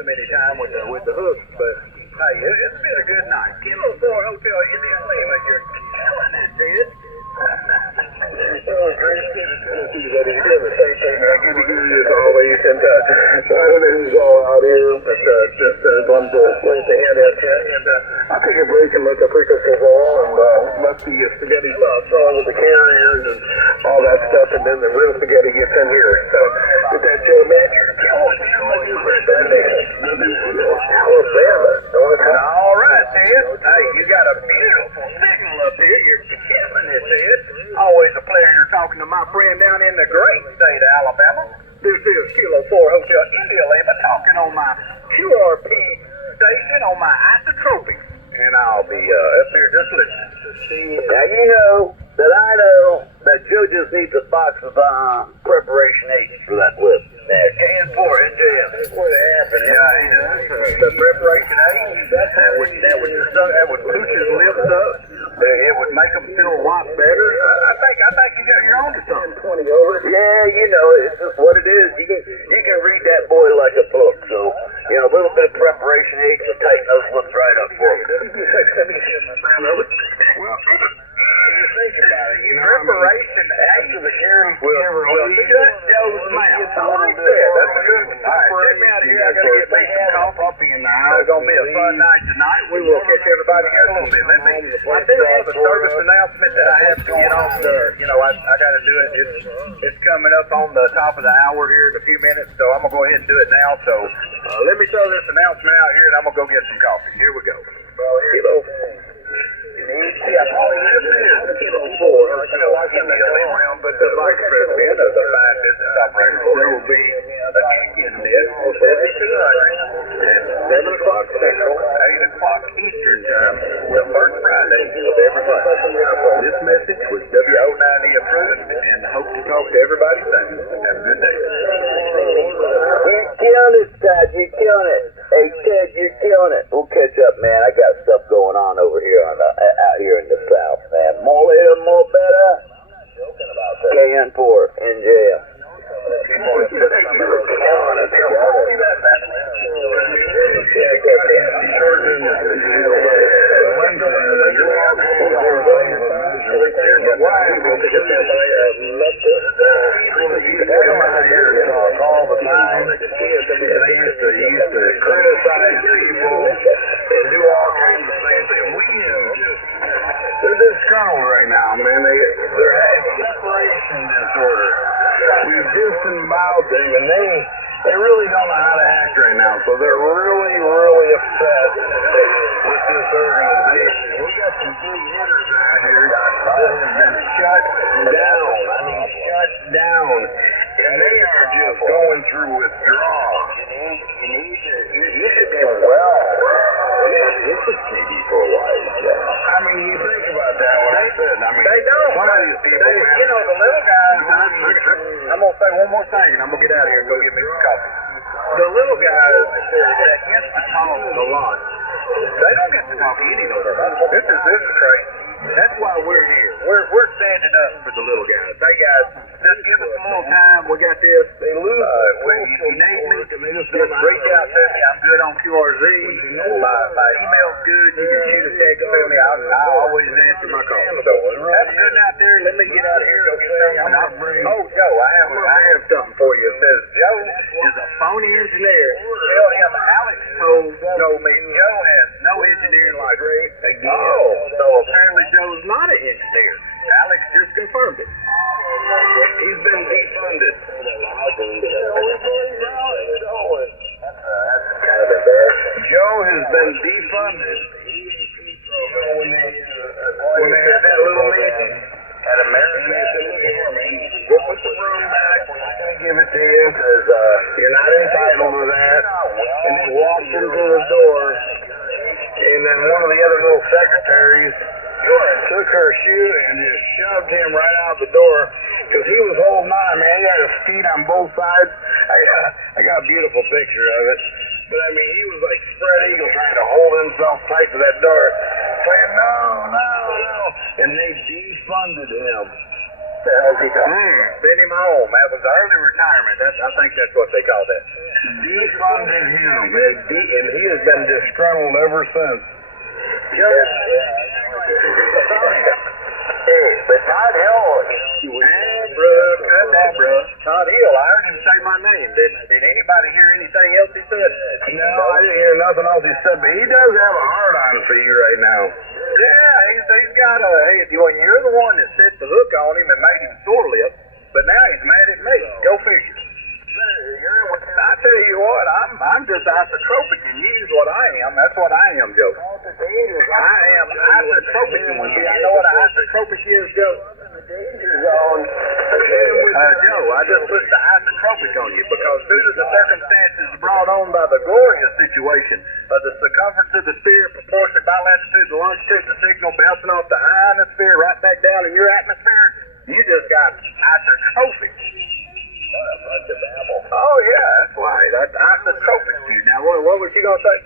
so many times with the hooks, but hey, it's been a good night. Kilo 4 Hotel Indian Lima, you're killing it, dude. Oh, great to see you, buddy. You're the same thing, man. Good to hear you as always. And I don't know who's all out here, but just wanted to place a hand at you. And I'll take a break and let the frequency roll and let the spaghetti sauce roll with the carriers and all that stuff, and then the real spaghetti gets in here. So, with that, Joe, man, you're killing Alabama. All right, Ted. Hey, you got a beautiful signal up here. You're killing it, Ted. Always a pleasure talking to my friend down in the great state of Alabama. This is Kilo 4 Hotel India Lima talking on my QRP station on my isotropics. And I'll be up here just listening to see. Now you know that Joe just needs a box of preparation H for that whip. There, can for it, Jim. That's what happened. Yeah, he does. The preparation H, that would pooch his lips up. It would make them feel a lot better. I think you're on to something. Yeah, you know, it's just what it is. You can read that boy like a book. So, you know, a little bit of preparation H will tighten those lips right up for him. Well, you think about it, you know. Preparation after the hearing will shut Joe's mouth. I like that. That's a good one. All right, check me out here. I got to get me some coffee in the house. It's going to be a fun night tonight. We will catch everybody here in a little bit. I do have a service announcement that I have to get on the, you know, I got to do it. It's coming up on the top of the hour here in a few minutes, so I'm going to go ahead and do it now. So let me throw this announcement out here, and I'm going to go get some coffee. Here we go. Kilo. Yeah, probably this is Kilo 4. But the vice president of the fine business operator, there will be a chicken list for 7,200 at 7 o'clock Central, 8 o'clock Eastern Time, the first Friday of every month. This message was WO90 approved and hope to talk to everybody soon. Have a good day. You're killing it, Todd. You're killing it. Hey, Ted, you're killing it. We'll catch up, man. I got stuff going on over here out here in the South, man. More later, more better. KN4, NJM. All the time. They used to criticize people and do all kinds of things. And they're disgruntled right now, man. They're having separation disorder. We've disemboweled them, and they really don't know how to act right now. So they're really, really upset with this organization. We got some big hitters out here that have been shut down. I mean, shut down. And they are just going through withdrawal. You should be well. This is TV for a while, Jeff. I mean, you think about that, what I said. I mean, they don't. Some of these people, you know, the little guys, I'm going to say one more thing, and I'm going to get out of here and go get me some coffee. The little guys that get to talk a lot, they don't get to talk any of them. This is crazy. That's why we're here. We're standing up for the little guys. Hey, guys, just give us a little time. We got this. They lose. If you need me, just reach out to me. I'm good on QRZ. My email's good. You can shoot a text to me. I always answer my calls. So have a good night there. Let me get out of here. Go get something. Oh, Joe, I have something for you. It says Joe is a phony engineer. Tell him Alex told me Joe has no engineering license. Again. Oh, so apparently Joe's not an engineer. Alex just confirmed it. He's been defunded. Joe has been defunded. When they had that little meeting at American, they said, look here, man, we'll put the room back. We're not going to give it to you because you're not entitled to that. And they walked him to the door. And then one of the other little secretaries took her shoe and just shoved him right out the door because he was holding on, man. He had his feet on both sides. I got a beautiful picture of it. But I mean, he was like spread eagle trying to hold himself tight to that door, saying, no. And they defunded him. The hell's he doing? Send him home. That was early retirement. I think that's what they call that. Defunded him, and he has been disgruntled ever since. Hey, but Todd Hill, Cut that, bro. Todd Hill, I heard him say my name. Did anybody hear anything else he said? No, I didn't hear nothing else he said, but he does have a hard on for you right now. Yeah, he's got a. Well, you're the one that set the hook on him and made him sore lip, but now he's mad at me. Go figure. I tell you what, I'm just isotropic and you's what I am. That's what I am, Joe. I am isotropic. See, I know what an isotropic is, Joe. Joe, I just put the isotropic on you because due to the circumstances brought on by the glorious situation of the circumference of the sphere proportionate by latitude to longitude, the signal bouncing off the ionosphere right back down in your atmosphere, you just got isotropic. Oh, yeah, that's right. That's isotropic. Now, what was you going to say?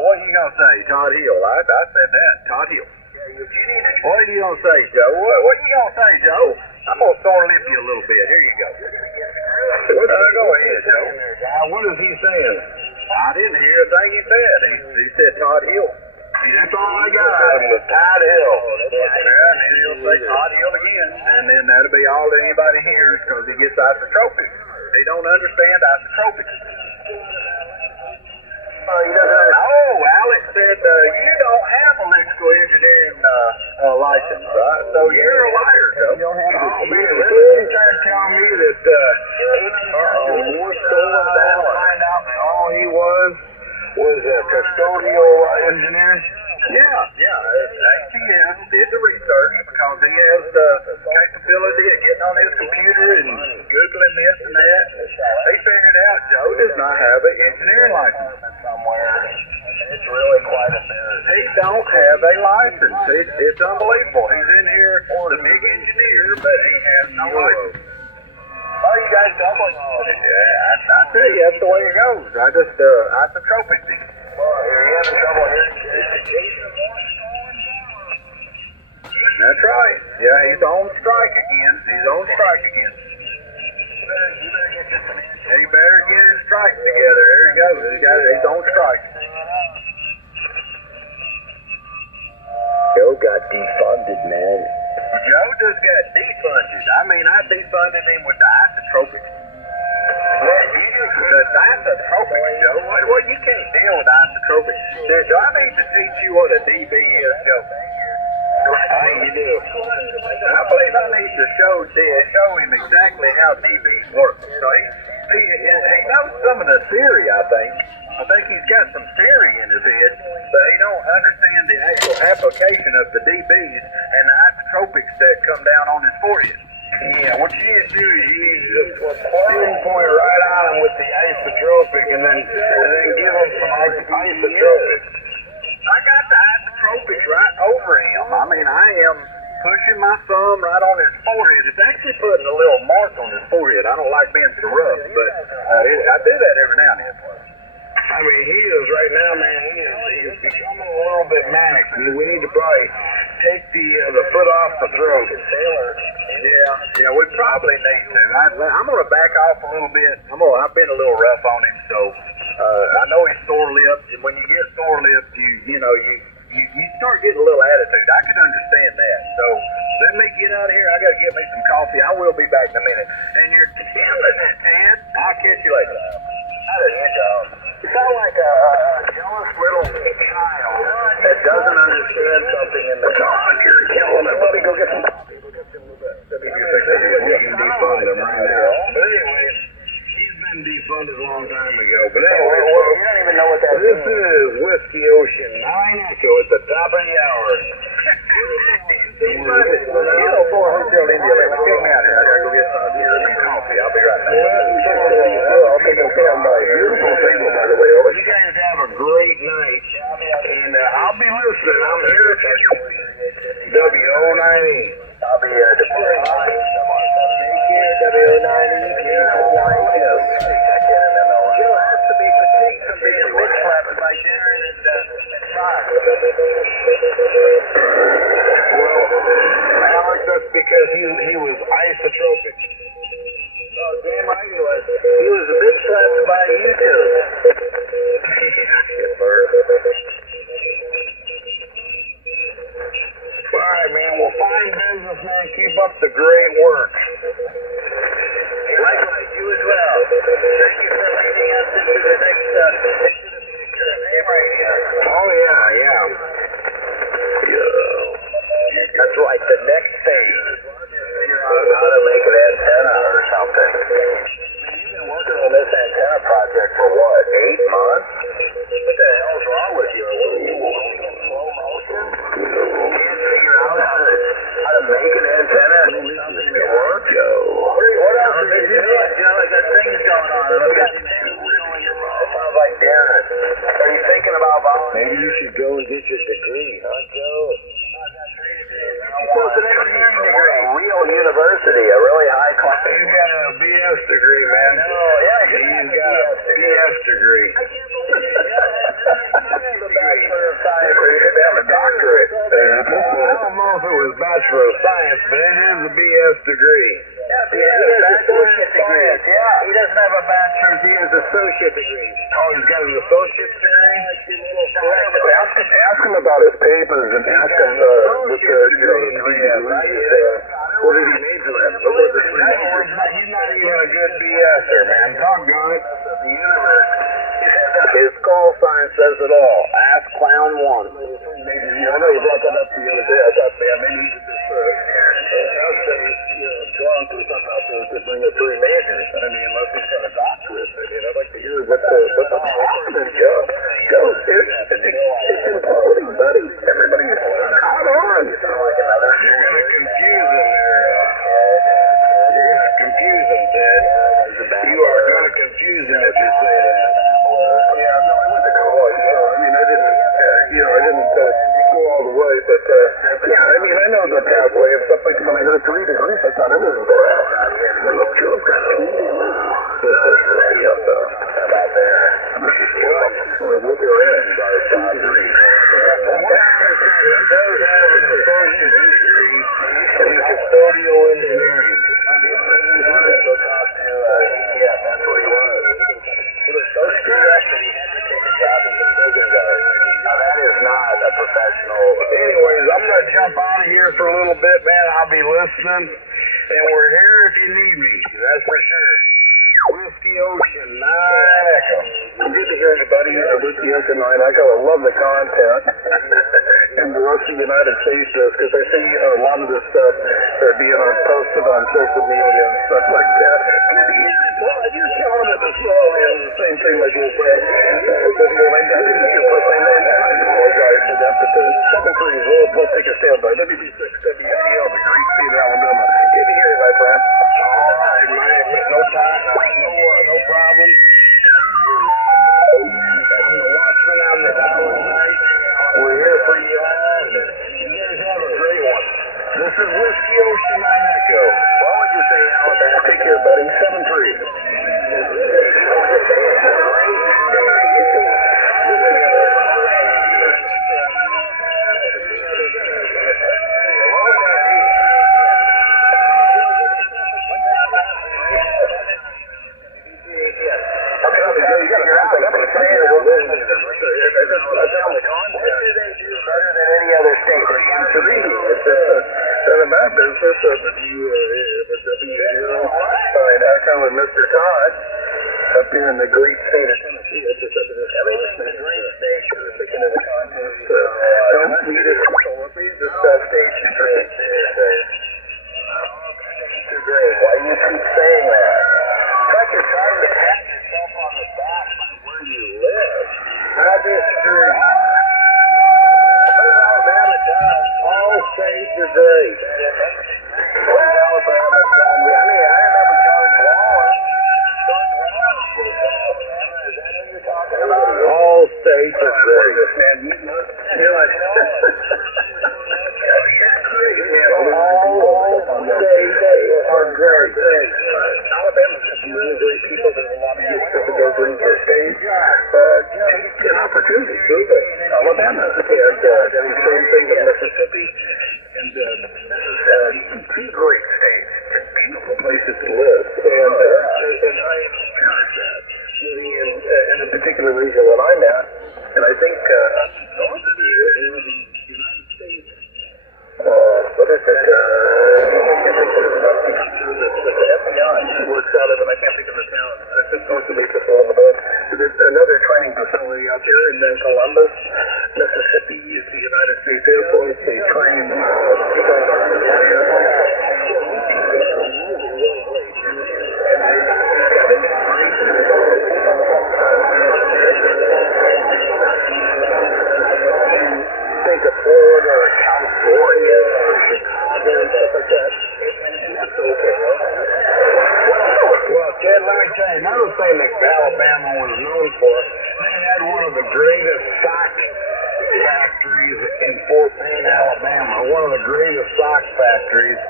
What are you going to say? Todd Hill. I said that. Todd Hill. What are you going to say, Joe? What are you going to say, Joe? I'm going to sore lip you a little bit. Here you go. Go ahead, Joe. What is he saying? I didn't hear a thing he said. He said Todd Hill. See, that's all I got out of him was Todd Hill. And he'll say Todd Hill again, and then that'll be all that anybody hears because he gets isotropic. They don't understand isotropic. Oh, Alex said you don't have electrical engineering license, right? So you're a liar, Joe. You don't have to. Oh, man, He tried to tell me that more stolen down to find out that all he was a custodial engineer. Yeah. ATM did the research because he has the capability of getting on his computer and Googling this and that. They figured out Joe does not have an engineering license. It's really quite a thing. He don't have a license. It's unbelievable. He's in here, the big engineer, but he has no license. Oh, you guys doubling? Yeah, I tell you, that's the way it goes. I just, isotropic thing. Are you having trouble here? That's right. Yeah, he's on strike again. He better get his strike together. There he goes. He's on strike. Joe got defunded, man. Joe just got defunded. I mean, I defunded him with the isotropic. The isotropic, Joe. What? You can't deal with isotropic. Do I need to teach you what a DB is, Joe? I think you do. I believe I need to show him exactly how DBs work. So he knows some of the theory, I think. I think he's got some theory in his head, but he don't understand the actual application of the DBs and the isotropics that come down on his forehead. Yeah, what you need to do is you need to just pinpoint right on him with the isotropic and then give him some isotropic. I got the isotropics right over him. I mean, I am pushing my thumb right on his forehead. It's actually putting a little mark on his forehead. I don't like being too rough, but I do that every now and then. I mean, he is right now, man. He's becoming a little bit manic. We need to probably take the foot off the throat. Yeah, we probably need to. I'm going to back off a little bit. I've been a little rough on him, so I know he's sore-lipped. And when you get sore-lipped, you start getting a little attitude. I can understand that. So let me get out of here. I got to get me some coffee. I will be back in a minute. And you're killing it, Ted. I'll catch you later. You sound like a jealous little child that doesn't understand something in the car. You're killing it. Let me go get some coffee. We can defund him right now. But anyways, He's been defunded a long time ago. But you anyway, don't even know what that this means. is Whiskey Ocean 9 Echo at the top of the hour. Hotel India. Get me out of here. I gotta go get some coffee. I'll be right back. I'll take a beautiful table, by the way. You guys have a great night. And I'll be listening. I'm here at WO90. I'll be departing. Take care, WO90. Joe has to be fatigued from being bitch-slapped by dinner and fire. Well, Alex, that's because because he was isotropic. Oh, damn right he was. He was a bit slapped by YouTube. Alright, man. Well, fine business, man. Keep up the great work. Likewise, you as well. Thank you for leading us into the next, into the future of ham radio. Oh, yeah. That's right, the next phase. Figure out how to make an antenna or something. Man, you've been working on this antenna project for what, 8 months? What the hell's wrong with you? What are you walking in slow motion? You can't figure out how to make an antenna and make something that works? What else are you doing, Joe? I got things going on. That sounds like Darren. Are you thinking about volunteering? Maybe you should go and get your degree, huh, Joe? What's an engineering degree? Real university, a really high class. He's got a BS degree, man. No, yeah, He's got a BS degree. Bachelor of Science, or you should have a doctorate. I don't know if it was Bachelor of Science, but it is a BS degree. Yeah, he has an associate degree. Yeah. He doesn't have a bachelor's, he has associate degree. Oh, he's got an associate's degree? Ask him about his papers and ask him what did he major in? What was his major? He's not even a good BSer, man. Doggone it. The universe. His call sign says it all. Ask Clown 1. I know you brought that up the other day. I thought, man, maybe he could just drunk or something to bring up 3 majors. I mean, unless he's got a doctorate. I mean, I'd like to hear what's happening, Joe. Joe, it's imploding, buddy. Everybody's caught on. You sound like another. You're going to confuse him there. You're going to confuse him, Ted. You are going to confuse him if you say that. Yeah, no, I went to college, so, I mean, I didn't go all the way, but, yeah, I mean, I know the pathway of stuff like when I heard 3 degrees, I thought everything was out. Look, Joe's got a radio, though. How about there? Look around, about 2 degrees. He does have an associate's degree in custodial engineering. Go talk to, that's what he was. He was so screwed up that he had to take a job as a prison guard. Now that is not a professional. Anyways, I'm going to jump out of here for a little bit, man. I'll be listening. And we're here if you need me. That's for sure. Whiskey Ocean 9 Echo. Good to hear you, buddy. With the Ocean 9 Echo, I love the content. And the rest of the United States does, because I see a lot of this stuff being posted on social media and stuff like that. You're killing it as well. And the same thing like you said. I didn't hear personally, and I apologize for that, but the 7-3 we'll take a standby. WB6, WCL, the Greek State, Alabama. Good to hear you, my friend. All right, man. No time. No problem. I'm the watchman on the tower tonight. We're here for you all. You guys have a great one. This is Whiskey Ocean 9 Echo. What would you say, Alabama? Take care, buddy. 7-3. Mr. Todd up here in the great state of Tennessee. It's just up in this great station. It's taking in the content. Don't need it. This station. Too great. Why do you keep saying that? It's like you're trying to pat yourself on the back by where you live. That is true. What has Alabama done? All states are great. What has Alabama done? I mean, I remember George Wallace. Is that who you're talking about? All states are great. Man, you know it. All states are great. Alabama's just really great people. There's a lot of good stuff that goes into the state. Take an opportunity, prove it. Alabama, and same thing with Mississippi. And 2 great the region that I'm at, and I think north of you in the United States. What is it? The FBI works out of, and I can't think of the town. It's just north of me, just along the boat. There's another training facility out there, and then Columbus, Mississippi is the United States Air Force. They train. Think of Florida or California or Chicago and stuff like that. And that's okay. Well, Ted, let me tell you, another thing that Alabama was known for, they had one of the greatest sock factories in Fort Payne, Alabama. One of the greatest sock factories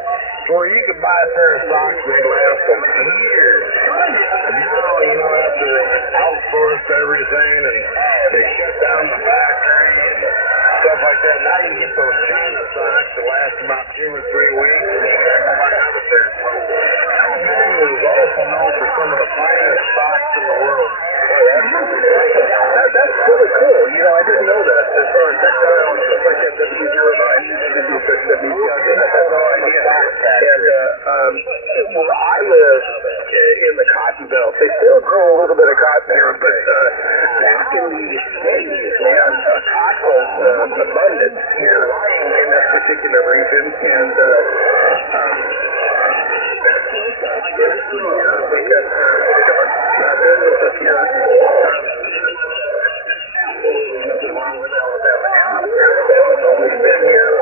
where you could buy a pair of socks and they'd last them years. And now, you know, after they outsourced everything and they shut down the factory and stuff like that, now you get those China socks that last about 2 or 3 weeks and you gotta go buy another pair. Alabama was also known for some of the finest socks in the world. That's really cool. You know, I didn't know that. As far as textile and stuff like that, that you hear about, I had no idea. And where I live in the cotton belt, they still grow a little bit of cotton here, but back in the 80s, man, cotton was abundant here in this particular region, and businesses here. Nothing wrong with Alabama. Alabama's always been here.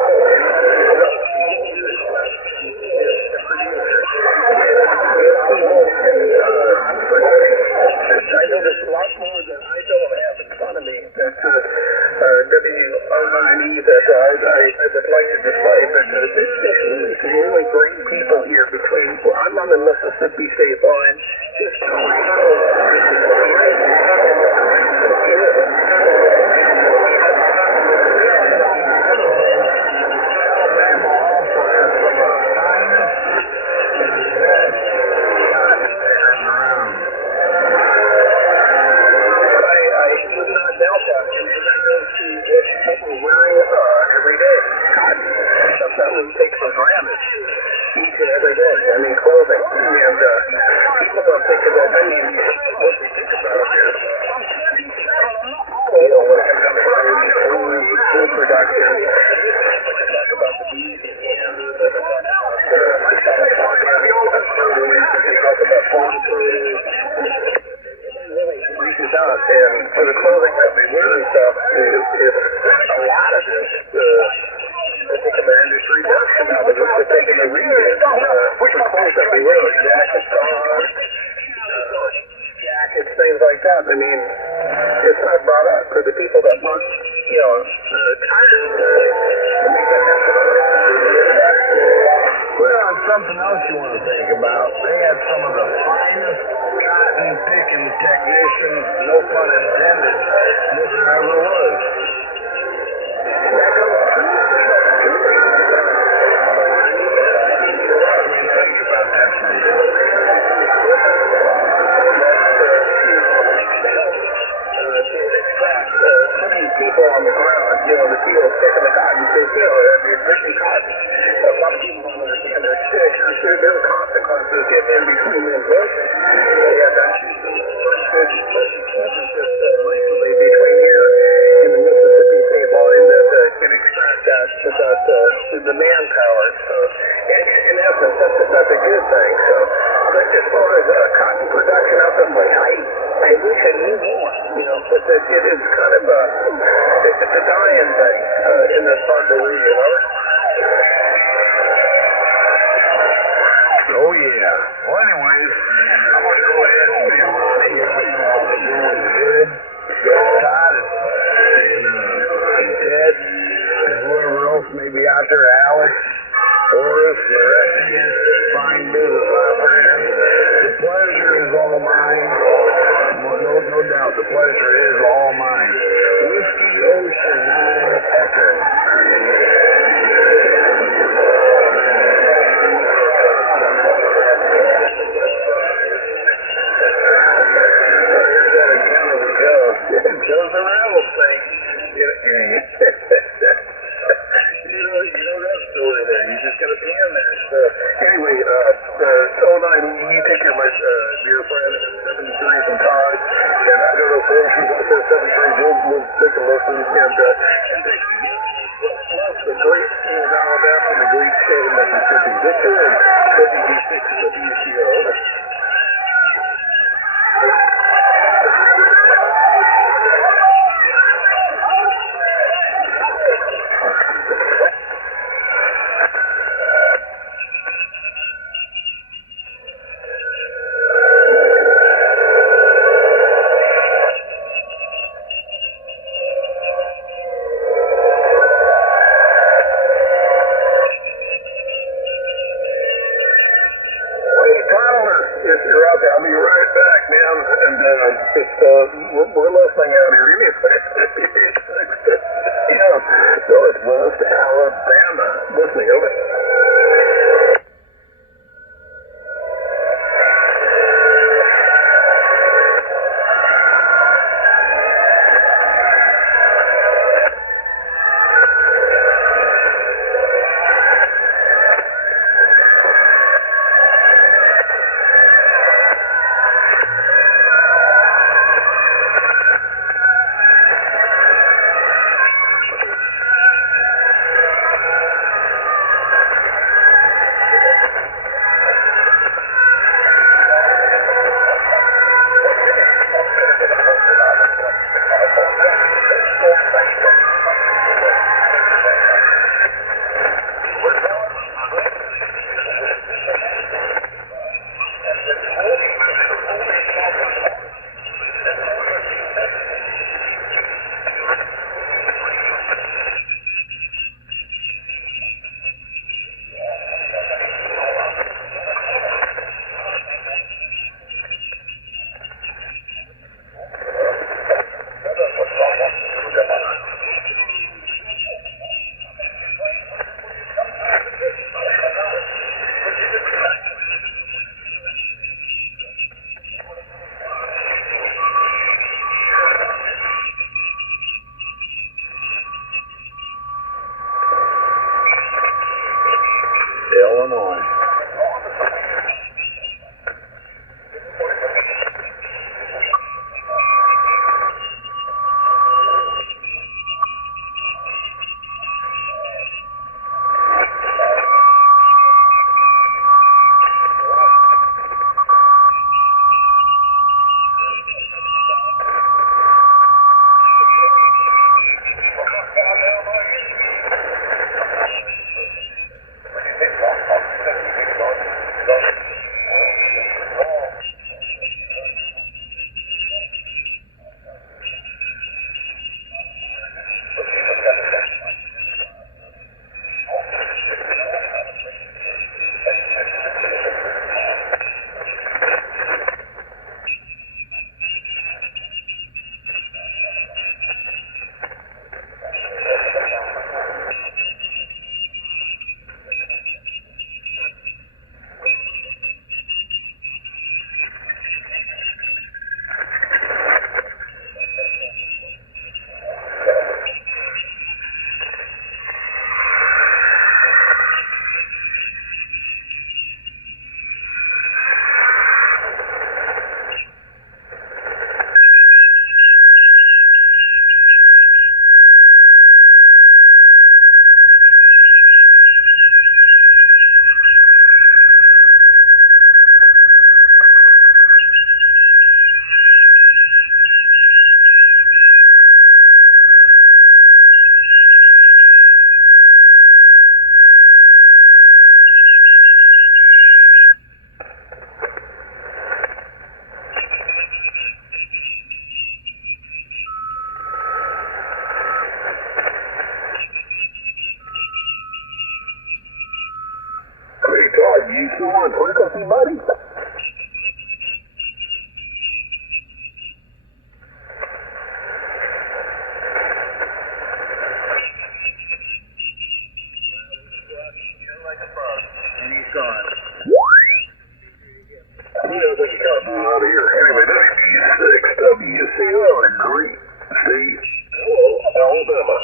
I know there's a lot more that I don't have in front of me that W09E that I would like to display, but there's some really great people here between, I'm on the Mississippi state line, just clothing, and people don't think of that. I mean, what they think about is, you know, when it comes to food production, talk about the bees in Kansas, they talk about farm produce, reaches out, and for the clothing that we wear and stuff, is a lot of this, particular industry works now, but just to take in the region, which are clothes that we wear, jackets, things like that. I mean, it's not brought up for the people that work, you know, tired to make that happen. Well, and something else you want to think about, they had some of the finest cotton picking technicians, no pun intended, that there ever was. People on the ground, you know, the field picking the cotton, because, you know, they're pushing cotton. A lot of people don't understand their stickers. There are consequences in between them bushes. They had that recently between here and the Mississippi state line that can extract that without the manpower. So, in essence, that's a good thing. So, but as far as cotton production out this way, I wish I knew more, you know, but it is kind of it's a dying thing in this part of the region, right? Oh, yeah. Well, anyways, I'm going to go ahead and bail out of here. We know all the doing good. Todd and Ted and whoever else may be out there, Alex, Horace, the rest of you, fine business operators. The pleasure is all mine. No doubt, the pleasure is all mine. Whiskey Ocean 9 Echo. that story there. You just gotta be in there. So, anyway, 09, you take care of my dear friend, 73 from Todd, and I don't know if she's up there, 73, we'll take a listen, and thank you. The great state of Alabama and the great state of Mississippi. Victor and WB6 WCO. If you're out there, I'll be right back, man. And we're listening out here. Yeah, Northwest Alabama. Listening, over. Illinois. You see one, frequency, buddy? And he's gone. Out of here. Anyway, WB6 WCO, great state. Hello, Alabama.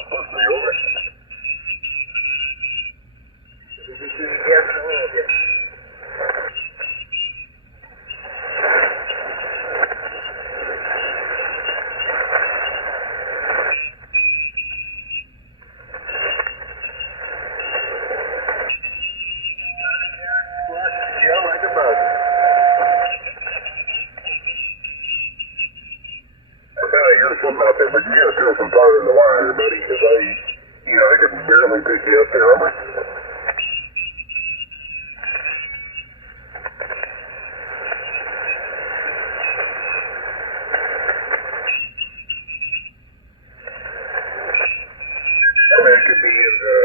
you're sitting out there, but you gotta throw some power in the wire, buddy, because I could barely pick you up there, over. It could be in the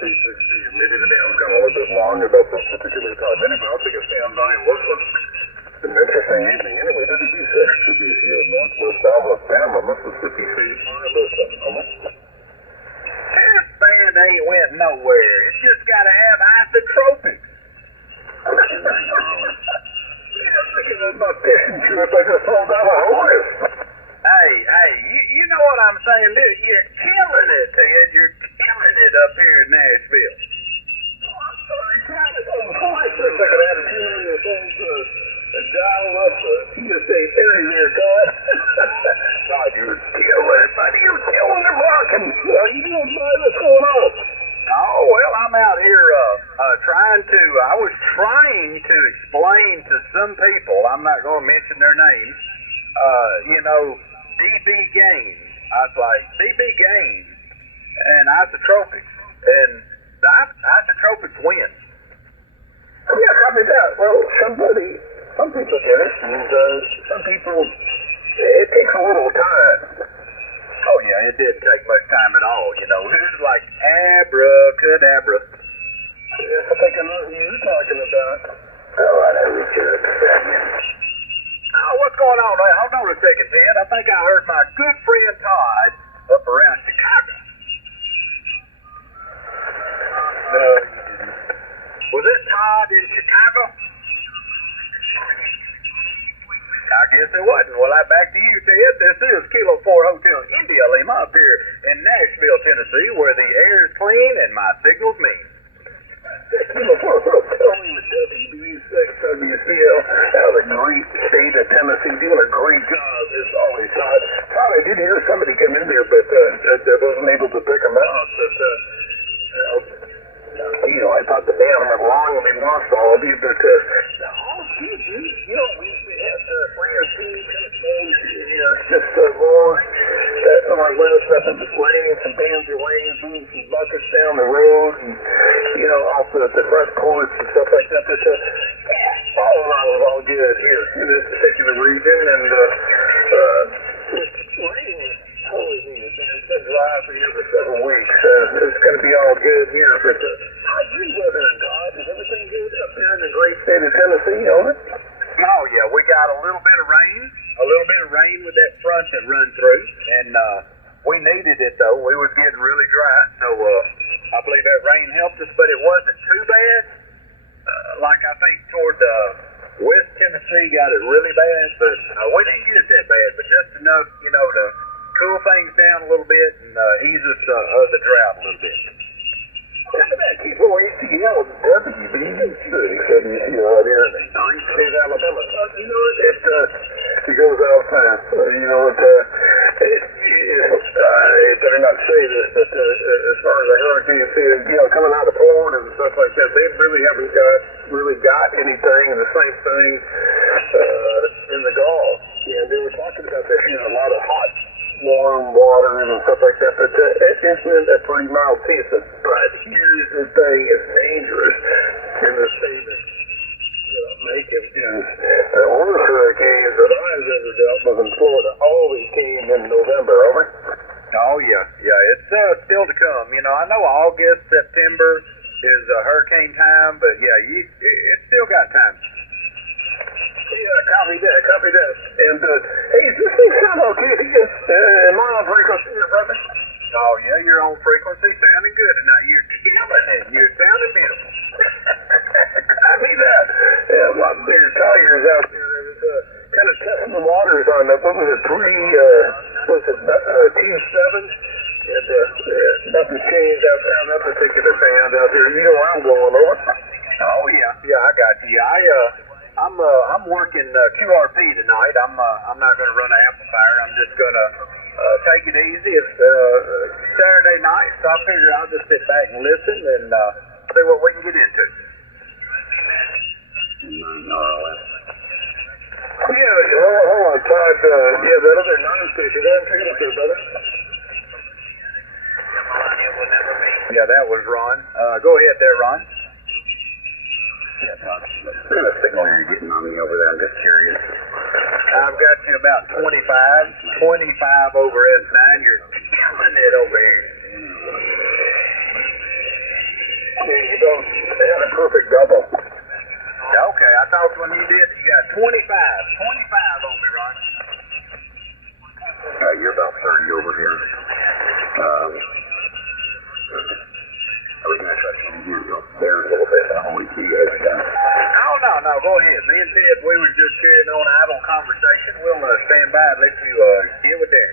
360. Maybe the dam's gone a little bit long about this particular time. Anyway, I'll take a stand by and listen. It's an interesting evening. Anyway, WB6 should be here in Northwest Alabama, Mississippi State. This band ain't went nowhere. It's just got to have isotropics. Thinking about this insurance, I just pulled out a horse. Hey, you know what I'm saying? You're killing it, Ted. You're killing it up here in Nashville. I'm sorry, trying to go horse for a second. I had to tune in this old dial up TSA 30 there, God. God, you're killing it, buddy. You're killing it, rocking. Are you doing fine? What's going on? Oh, well, I'm out here I was trying to explain to some people, I'm not going to mention their names, DB gains. I was like, DB gains and isotropics. And the isotropics win. Yeah, copy that. Well, some people get it, and some people, it takes a little time. Oh, yeah, it didn't take much time at all, It was like abracadabra. Yes, I think I know who you're talking about. Oh, I know what you're saying. Oh, what's going on there? Hold on a second, Ted. I think I heard my good friend Todd up around Chicago. No, you didn't. Was it Todd in Chicago? I guess it wasn't. Well, back to you, Ted. This is Kilo 4 Hotel India Lima up here in Nashville, Tennessee, where the air is clean and my signal's mean. Kilo 4 Hotel Lima, WB6, WCL, out of the great state of Tennessee, doing a great job as always, Todd. Todd, I did hear somebody come in there, but I wasn't able to pick them out. But, I thought the dam went wrong and they lost all of you, but, all good, dude. We had 3 or 2 just more, more or less, nothing but rain, some bands are laying, moving some buckets down the road, and, off the front porch and stuff like that, but, all in all, it was all good here in this particular region, and, rain is totally needed. It's been dry for here for several weeks. It's going to be all good here, but, how's your weather in God? Is everything good up here in the great state of Tennessee, over? Oh, yeah, we got a little bit of rain with that front that run through, and we needed it, though. We was getting really dry, so I believe that rain helped us, but it wasn't too bad. Like I think toward West Tennessee got it really bad, but we didn't get it that bad, but just enough, to cool things down a little bit and ease us of the drought a little bit. Look at that, keep away ATL, WB6, out here in the great state of Alabama. It goes out fast. I better not say this, but as far as the hurricane, coming out of Florida and stuff like that, they really haven't got anything, and the same thing in the Gulf. And they were talking about there being a lot of hot, warm water and stuff like that, but it's been a pretty mild season. But here's the thing, it's dangerous in the state of Macon is the worst hurricanes that I've ever dealt with in Florida always came in November, over? Oh, yeah, it's still to come. I know August, September is hurricane time, but yeah, it's still got time. Yeah, copy that. And, hey, does this thing sound okay? Am I on frequency here, brother? Oh, yeah, you're on frequency, sounding good tonight. You're killing it. You're sounding beautiful. Copy that. Yeah, a lot of bigger tigers out there. I was kind of testing the waters on that. What was it, T7? And nothing changed out there on that particular band out there. You know where I'm going, over? Oh, yeah, I got you. I'm working QRP tonight. I'm not going to run an amplifier. I'm just going to take it easy. It's Saturday night, so I figure I'll just sit back and listen and see what we can get into. hold on, Todd. Yeah, that other non-station. Go ahead and pick it up there, brother. Yeah, that was Ron. Go ahead there, Ron. Yeah, Todd. What kind of signal are you getting on me over there? I'm just curious. I've got you about 25 over S9. You're killing it over here. Yeah, you don't. They had a perfect double. Okay, I thought when you did, you got 25 on me, Ron. You're about 30 over here. I was going to try to leave you there a little bit, and I'll wait till you guys are done. No, go ahead. Me and Ted, we were just carrying on an idle conversation. We'll stand by and let you get with that.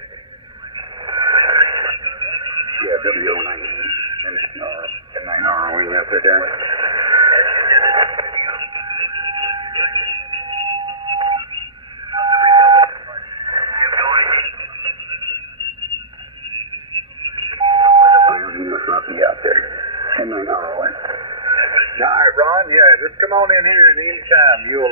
Yeah, W09 and 9R, are we out there, Darren? You must not be out there. And 9R, All right, Ron. Yeah, just come on in here, and anytime we'll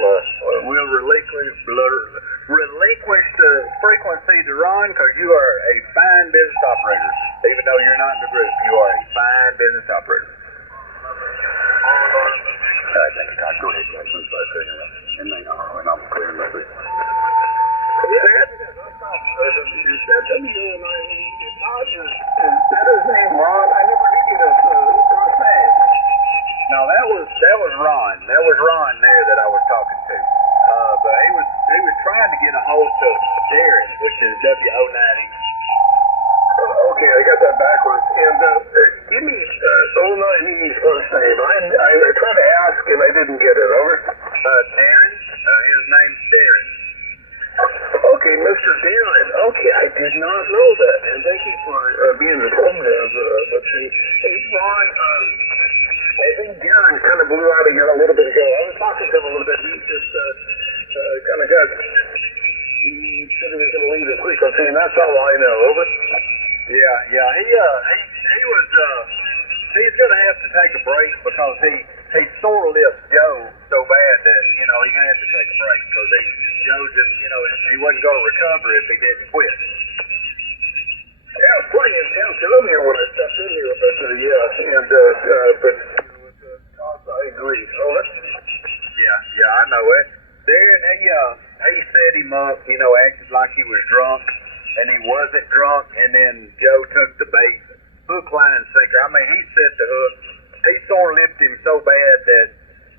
relinquish the frequency to Ron, because you are a fine business operator. Even though you're not in the group, you are a fine business operator. Thank you, Todd. Go ahead, guys. I'm sorry for you. And 9R, and I'm clear and lovely. Is that W09? Todd, is that his name, Ron? I never did get his first name. No, that was Ron. That was Ron there that I was talking to. But he was trying to get a hold of Darren, which is W09E. Okay, I got that backwards. And give me 09E's first name. I tried to ask and I didn't get it. Over. Darren. His name's Darren. Okay, Mr. Darren. Okay, I did not know that. And thank you for being informative. Let's see. Hey, Ron, I think Darren kind of blew out of here a little bit ago. I was talking to him a little bit. He just kind of got... He said he was going to leave his frequency, and that's all I know. Over. Yeah. He was. He's going to have to take a break because he sore lipped Joe so bad that he had to take a break because Joe just he wasn't going to recover if he didn't quit. Yeah, it was plenty intense earlier when I stepped in here, but but I agree. Over. Yeah, I know it. Darren, he set him up, acted like he was drunk, and he wasn't drunk, and then Joe took the bait, hook, line, sinker. I mean, he set the hook. He sore lipped him so bad that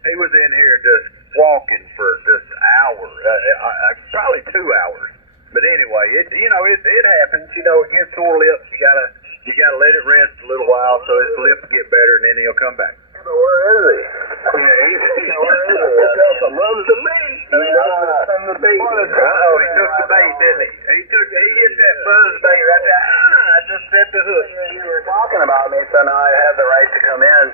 he was in here just walking for just hours, probably 2 hours. But anyway, it happens. Against sore lips, you gotta let it rest a little while so his lips get better, and then he'll come back. Where is he? Yeah, he's where is he? He loves the bait. The bait. Oh, he took the bait, didn't he? He hit that buzz bait right there. I just set the hook. You were talking about me, so now I have the right to come in.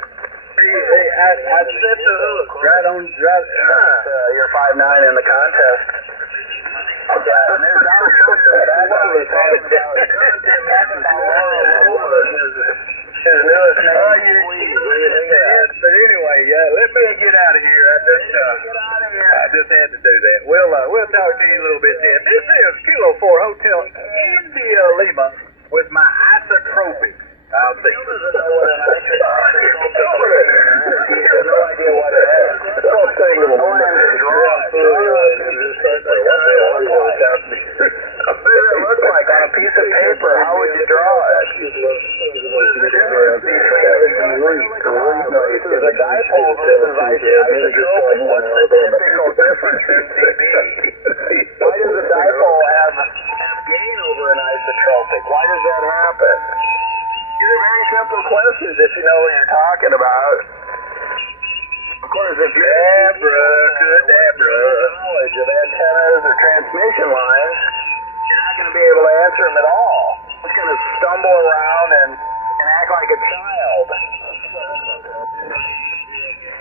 I set the hook right on. You're 5'9" in the contest. And there's now something that I was talking about. His newest name. But anyway, let me get out of here. I just had to do that. We'll talk to you a little bit then. This is Kilo 4 Hotel India Lima with my isotropic. I'll see. He has no idea what it is. Don't say little What does it look like on a piece of paper? How would you draw it? The dipole versus isotropic. What's the typical difference in dB? Why does the dipole have gain over an isotropic? Why does that happen? These are very simple questions if you know what you're talking about. Of course, if you're knowledge of antennas or transmission lines, you're not going to be able to answer them at all. It's going to stumble around and act like a child.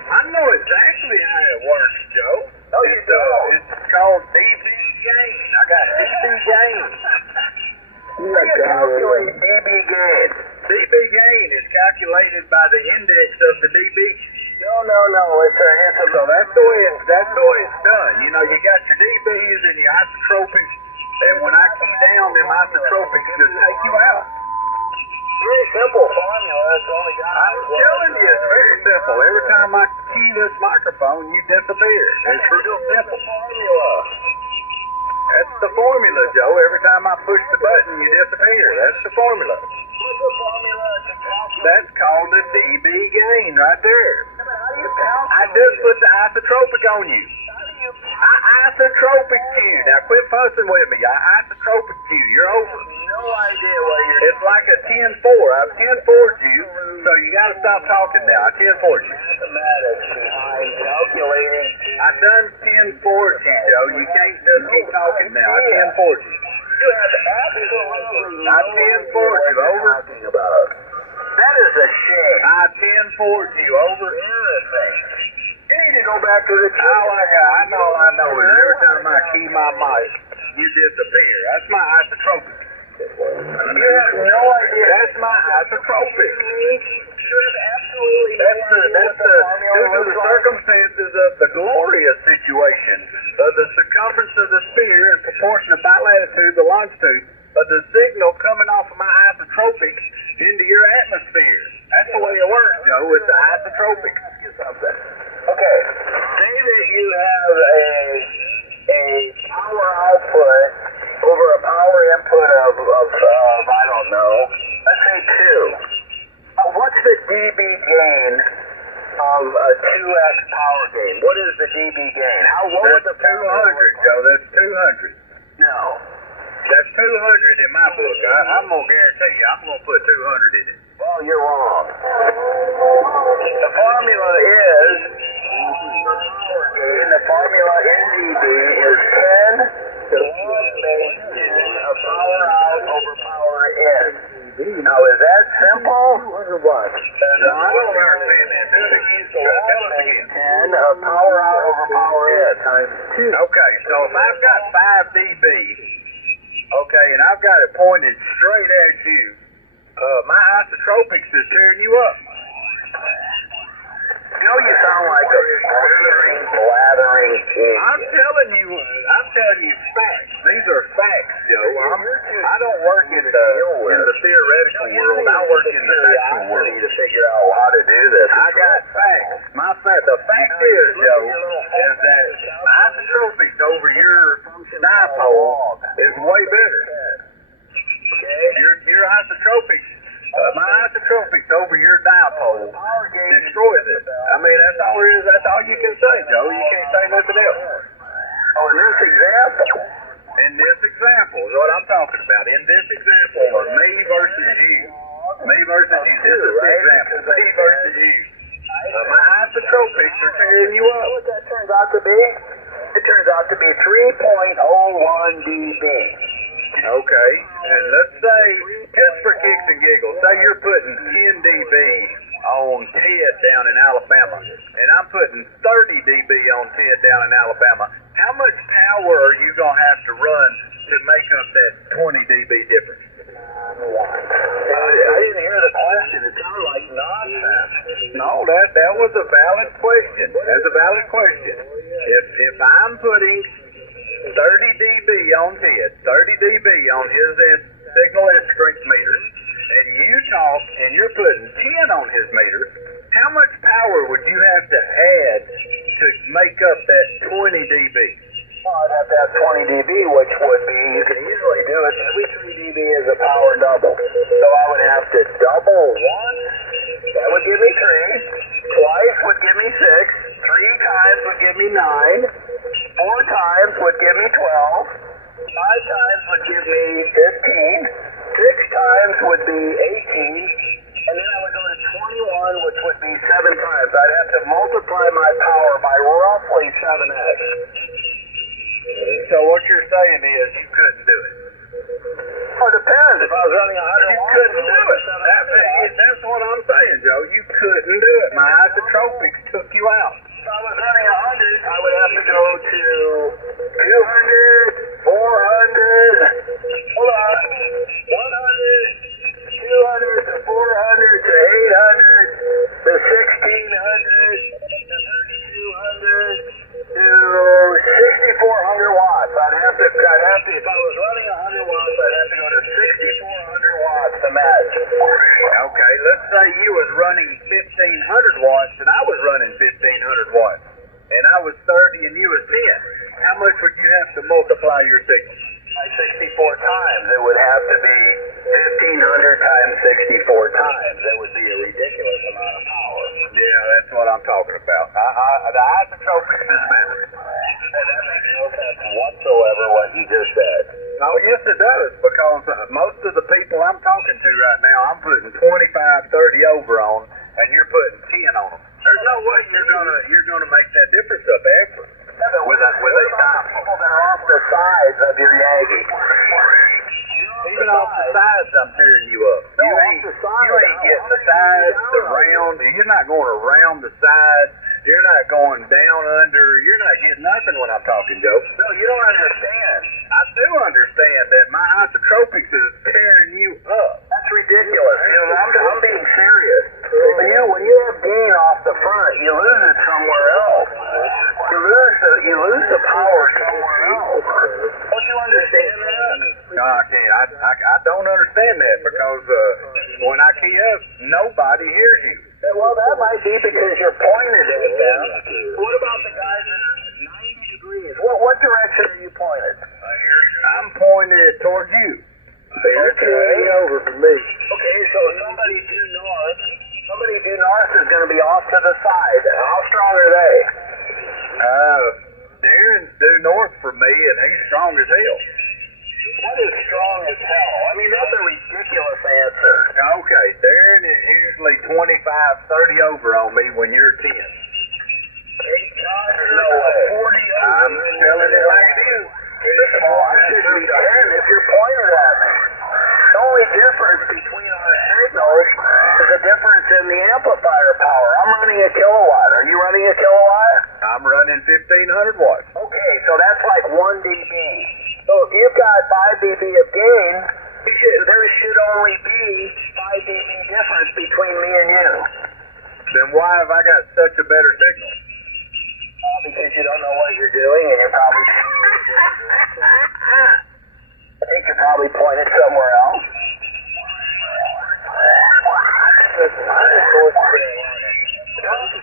I know exactly how it works, Joe. No, you don't. It's called dB gain. I got dB gain. You calculate dB gain. dB gain is calculated by the index of the dB. No. So that's the way it's done. You know, you got your DBs and your isotropics, and when I key down them isotropics, just take you out. Very simple formula. It's only got. I'm telling you, it's very simple. Every time I key this microphone, you disappear. It's real simple. Formula. That's the formula, Joe. Every time I push the button, you disappear. That's the formula. What's the formula to calculate? That's called the DB gain right there. How do you calculate? I just put the isotropic on you. How do you I isotropic you. Now quit fussing with me. I isotropic you. You're over. no idea what you're It's like a 10-4. I've 10-4'd you, so you got to stop talking now. I 10-4'd you. mathematics behind calculating. I done 10-4'd you, Joe. You can't just keep talking now. I 10-4'd you. You have absolutely no I 10-4'd you. Over. talking about. That is a shame. I 10-4'd you. Over. Everything. You need to go back to the I know. Every time I key my mic, you disappear. That's my isotropic. You have no idea. That's my isotropic. You have absolutely That's due to the circumstances of the glorious situation of the circumference of the sphere in proportion of bilatitude, the longitude of the signal coming off of my isotropic into your atmosphere. That's the way it works, Joe. It's the isotropic. something. Okay. Say that you have a power output over a power input of I don't know, let's say 2. What's the dB gain of a 2x power gain? What is the dB gain? What would That's the 200, Joe. That's 200. No. That's 200 in my book. I'm going to guarantee you I'm going to put 200 in it. Well, you're wrong. The formula is the formula in dB is 10 to the base 10 of power out over power in. Now, is that simple? Or what? No, I don't understand that. Do it again. Tell us again. 10 of power out over power in times 2. Okay, so if I've got 5 dB, okay, and I've got it pointed straight at you, my isotropics is tearing you up. You know, you sound like a blathering king. I'm telling you facts. These are facts, Joe. I don't work in the theoretical world. I work in the factual world. To figure out how to do this. I got facts. The fact is, Joe, is that isotropics over your dipole is way better. Okay? Your isotropics, my isotropics over your dipole destroys it. I mean, that's all it is. That's all you can say, Joe. You can't say nothing else. Oh, in this example. In this example is what I'm talking about. In this example of me versus you. Me versus you. This is the example. Me versus you. My isotropics are tearing you You know up. what that turns out to be? It turns out to be 3.01 dB. Okay, and let's say, just for kicks and giggles, say you're putting 10 dB on Ted down in Alabama, and I'm putting 30 dB on Ted down in Alabama. How much power are you going to have to run to make up that 20 dB difference? I didn't hear the question. It sounded like nonsense. No, that was a valid question. That's a valid question. If I'm putting 30 dB on Ted, 30 dB on his signal strength meter, and you talk and you're putting 10 on his meter, how much power would you have to add to make up that 20 dB? Well, I'd have to have 20 dB, which would be, you can easily do it. Every 3 dB is a power double. So I would have to double once. That would give me 3. Twice would give me 6. 3 times would give me 9. 4 times would give me 12. 5 times would give me 15. 6 times would be 18. And then I would go to 21, which would be 7 times. I'd have to multiply my power by roughly 7x. So what you're saying is you couldn't do it. Well, it depends. If I was running 100 You couldn't do it. That's what I'm saying, Joe. You couldn't do it. My isotropics took you out. If I was running 100, I would have to go to 200, 400, hold on, 100, 200 to 400 to 800 to 1600 yes, it does, because most of the people I'm talking to right now, I'm putting 25, 30 over on, and you're putting 10 on them. There's no way you're gonna make that difference up ever with a people that are off the sides of your Yagi. Even off the sides, I'm tearing you up. You ain't getting the sides, the round. You're not going around the sides. You're not going down under. You're not getting nothing when I'm talking, Joe. No, you don't understand. I do understand that my isotropics is tearing you up. That's ridiculous. I'm being serious. When you have gain off the front, you lose it somewhere else. You lose the power somewhere else. Don't you understand that? No, I can't. I don't understand that because when I key up, nobody hears you. Well, that might be because you're pointed at them. What about the guys that are 90 degrees? What direction are you pointed? I'm pointed towards you. You're carrying over from me. Okay, so somebody due north is going to be off to the side. How strong are they? Darren's due north from me, and he's strong as hell. What is strong as hell? I mean, that's a ridiculous answer. Okay, Darren is usually 25, 30 over on me when you're 10. No way. 40 I'm telling it like it is. I shouldn't be 10 if you're pointed at me. The only difference between our signals is the difference in the amplifier power. I'm running a kilowatt. Are you running a kilowatt? I'm running 1,500 watts. Okay, so that's like 1 dB. So if you've got 5 dB of gain, there should only be 5 dB difference between me and you. Then why have I got such a better signal? Because you don't know what you're doing, and you're probably... I think you're probably pointed somewhere else.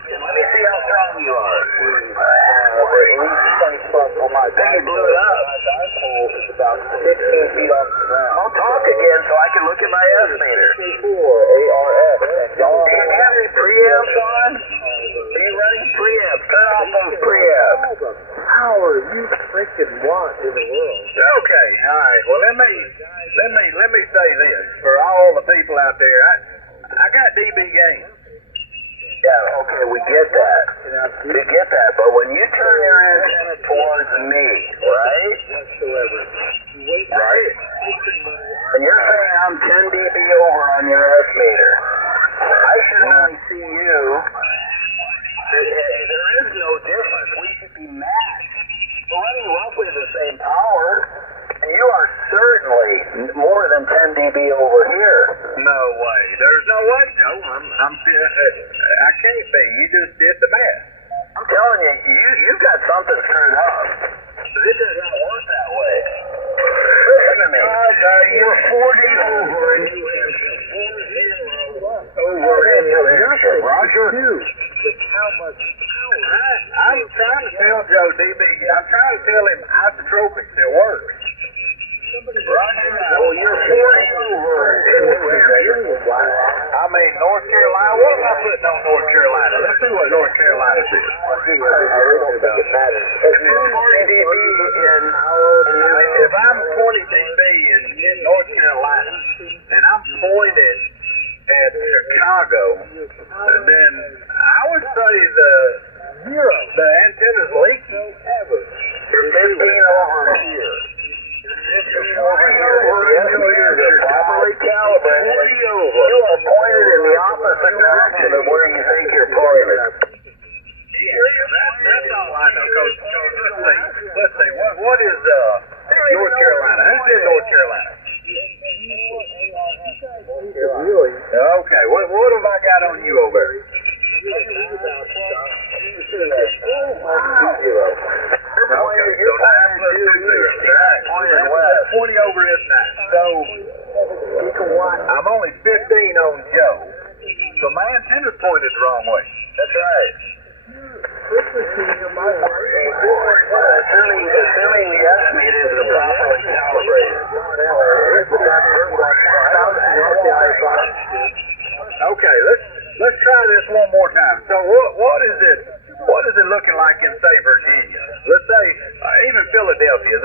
Let me see how strong you are. I think you blew it up. It's about 15 feet off the ground. I'll talk again so I can look at my estimator. ARS. Do you have any preamps on? Are you running preamps? Turn off those preamps. How are you freaking what in the world? Okay, all right. Well, let me say this for all the people out there. I got dB gain. Yeah, okay, we get that. We get that, but when you turn your antenna towards me, right? Right. And you're saying I'm 10 dB over on your estimator. I should only see you. There is no difference. We should be matched. We're running roughly the same power, and you are certainly more than 10 dB over here. No way. There's no way, Joe. I can't be. You just did the math. I'm telling you, you've got something screwed up. It does not work that way. Listen to me. You're 40 over and you have 40 over in New Hampshire. Roger. How much power? I'm trying to tell Joe dB. I'm trying to tell him isotropics. It works. Roger. Well, you're 40 over in New Hampshire. I mean, North Carolina. What am I putting on North Carolina? Let's see what North Carolina says. I really don't think it matters. If you're 40 dB if I'm 20 dB in North Carolina and I'm pointed at Chicago, then I would say the antenna's leaking. You're 15 over here. You're over here. You're properly calibrated. You are pointed in the opposite direction of where you think you're pointed. That's all I know. Let's see. What is North Carolina? Who's in North Carolina? Really? Okay. What have I got on you over there? Okay, so 9 plus 2 zeros. All right. 20 over is 9. So I'm only 15 on Joe. So my antenna's pointed the wrong way. That's right. Assuming the estimator is properly calibrated. Okay, let's try this one more time. So what is it? What is it looking like in, say, Virginia? Let's say even Philadelphia.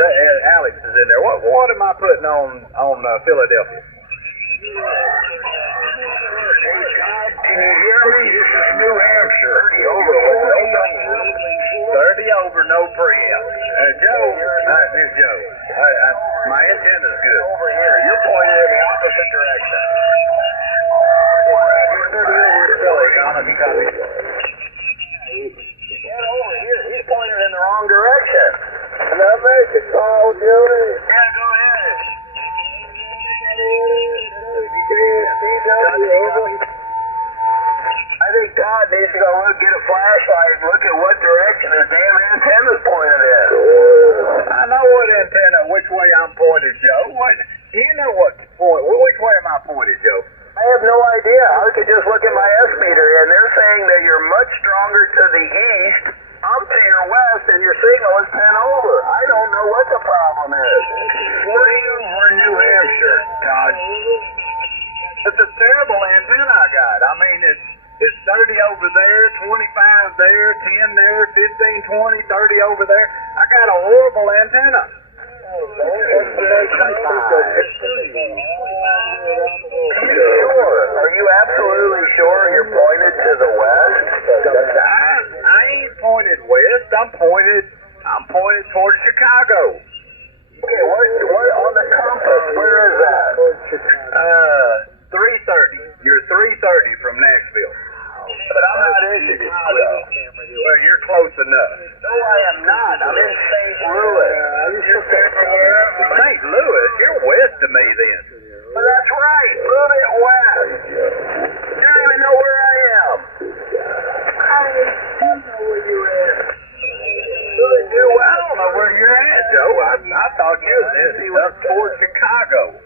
Alex is in there. What am I putting putting on Philadelphia. Can you hear me? This is New Hampshire. 30 over, no preamp. Joe, this is Joe. My antenna's good. Over here. You're pointed in the opposite direction. 30 over is Philly. Get over here. He's pointed in the wrong direction. Can I make a call, Joey? Yeah, go ahead. I think Todd needs to go get a flashlight and look at what direction his damn antenna's pointed in. I know what antenna, which way I'm pointed, Joe. You know what point? Which way am I pointed, Joe? I have no idea. I could just look at my S-meter, and they're saying that you're much stronger to the east. I'm to your west, and your signal is 10 over. I don't know what the problem is. What are you for New Hampshire, Todd? It's a terrible antenna I got. I mean, it's 30 over there, 25 there, 10 there, 15, 20, 30 over there. I got a horrible antenna. Sure. Are you absolutely sure you're pointed to the west? I ain't pointed west. I'm pointed towards Chicago. Okay, what on the compass? Where is that? 330. You're 330 from Nashville. But I'm not in Chicago. Well, you're close enough. No, I am not. I'm in St. Louis. St. Louis? You're west of me then. But that's right. Move it west. You don't even know where I am. How do you know where you're at? I don't know where you're at, Joe. I thought you was up towards Chicago.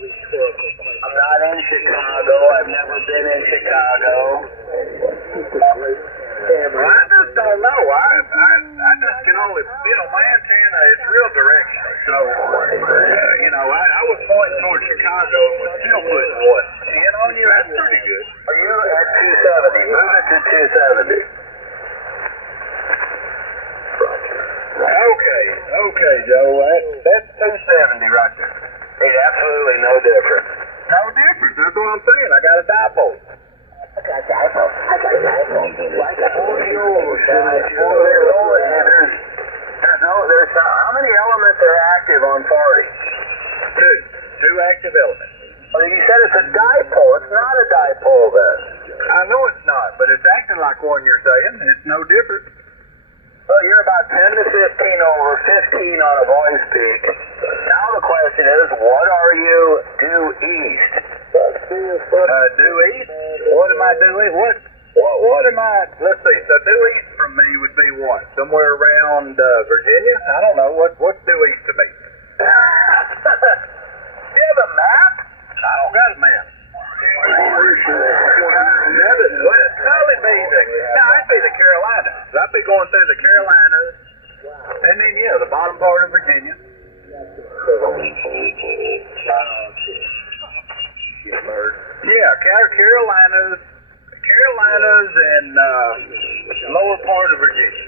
I'm not in Chicago. I've never been in Chicago. Well, I just don't know. I just can only, my antenna is real directional. So, I was pointing towards Chicago and was still putting what? 10 on you? That's pretty good. Are you at 270? Move it to 270. Okay, Joe. That's 270 right there. Ain't absolutely no difference. No difference. That's what I'm saying. I got a dipole. There's how many elements are active on 40? Two active elements. Well, you said it's a dipole. It's not a dipole then. I know it's not, but it's acting like one you're saying. It's no different. Well, you're about 10 to 15 over, 15 on a voice peak. Now the question is, what are you due east? Due east? What am I due east? What am I? Let's see. So due east from me would be what? Somewhere around Virginia? I don't know. What's due east to me? Do you have a map? I don't got a map. It's probably be I'd be the Carolinas. I'd be going through the Carolinas, and then the bottom part of Virginia. Yeah, Carolinas, and lower part of Virginia.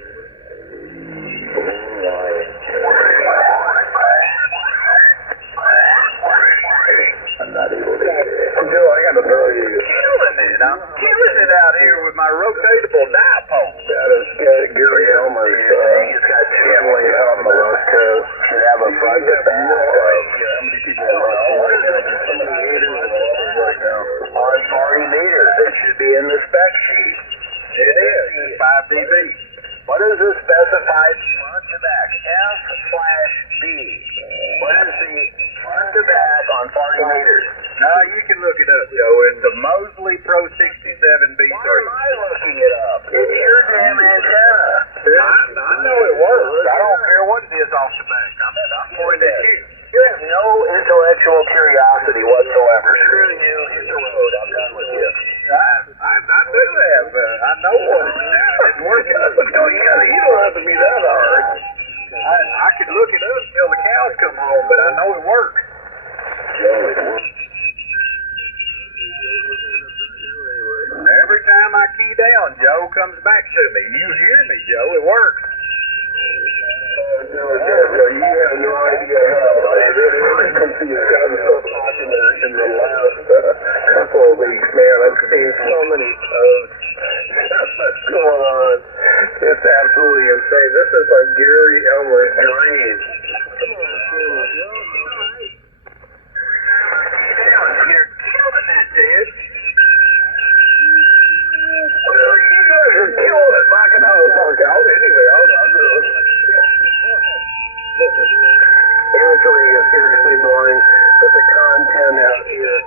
I'm not able to hear. Joe, I got to tell you. I'm killing it out here with my rotatable dipole. That is Gary Elmer's. He's got family out on the West Coast. Should have a front to back. How many people are on 40 meters? It should be in the spec sheet. It is. It's 5 dB. What is the specified front to back? F/B. What is the front to back on 40 meters? No, you can look it up, Joe. It's the Mosley Pro 67B3. Why am I looking it up? It's your damn antenna. I know it works. I don't care what it is off the back. I'm pointing at you. You have no intellectual curiosity whatsoever. Screw you. Hit the road. I'm done with you. I do have. I know what it's doing. It's working. You don't have to be that hard. I could look it up till the cows come home, but I know it works. Joe, it works. Every time I key down, Joe comes back to me. You hear me, Joe. It works. you have no idea how this frequency has gotten so popular in the last couple of weeks, man. I've seen so many posts. What's going on? It's absolutely insane. This is like Gary Elmer's dream. You're killing it, dude. Well, you guys are killing it, knocking out of the park out. Anyway, I'll do it. This is actually seriously boring, but the content out here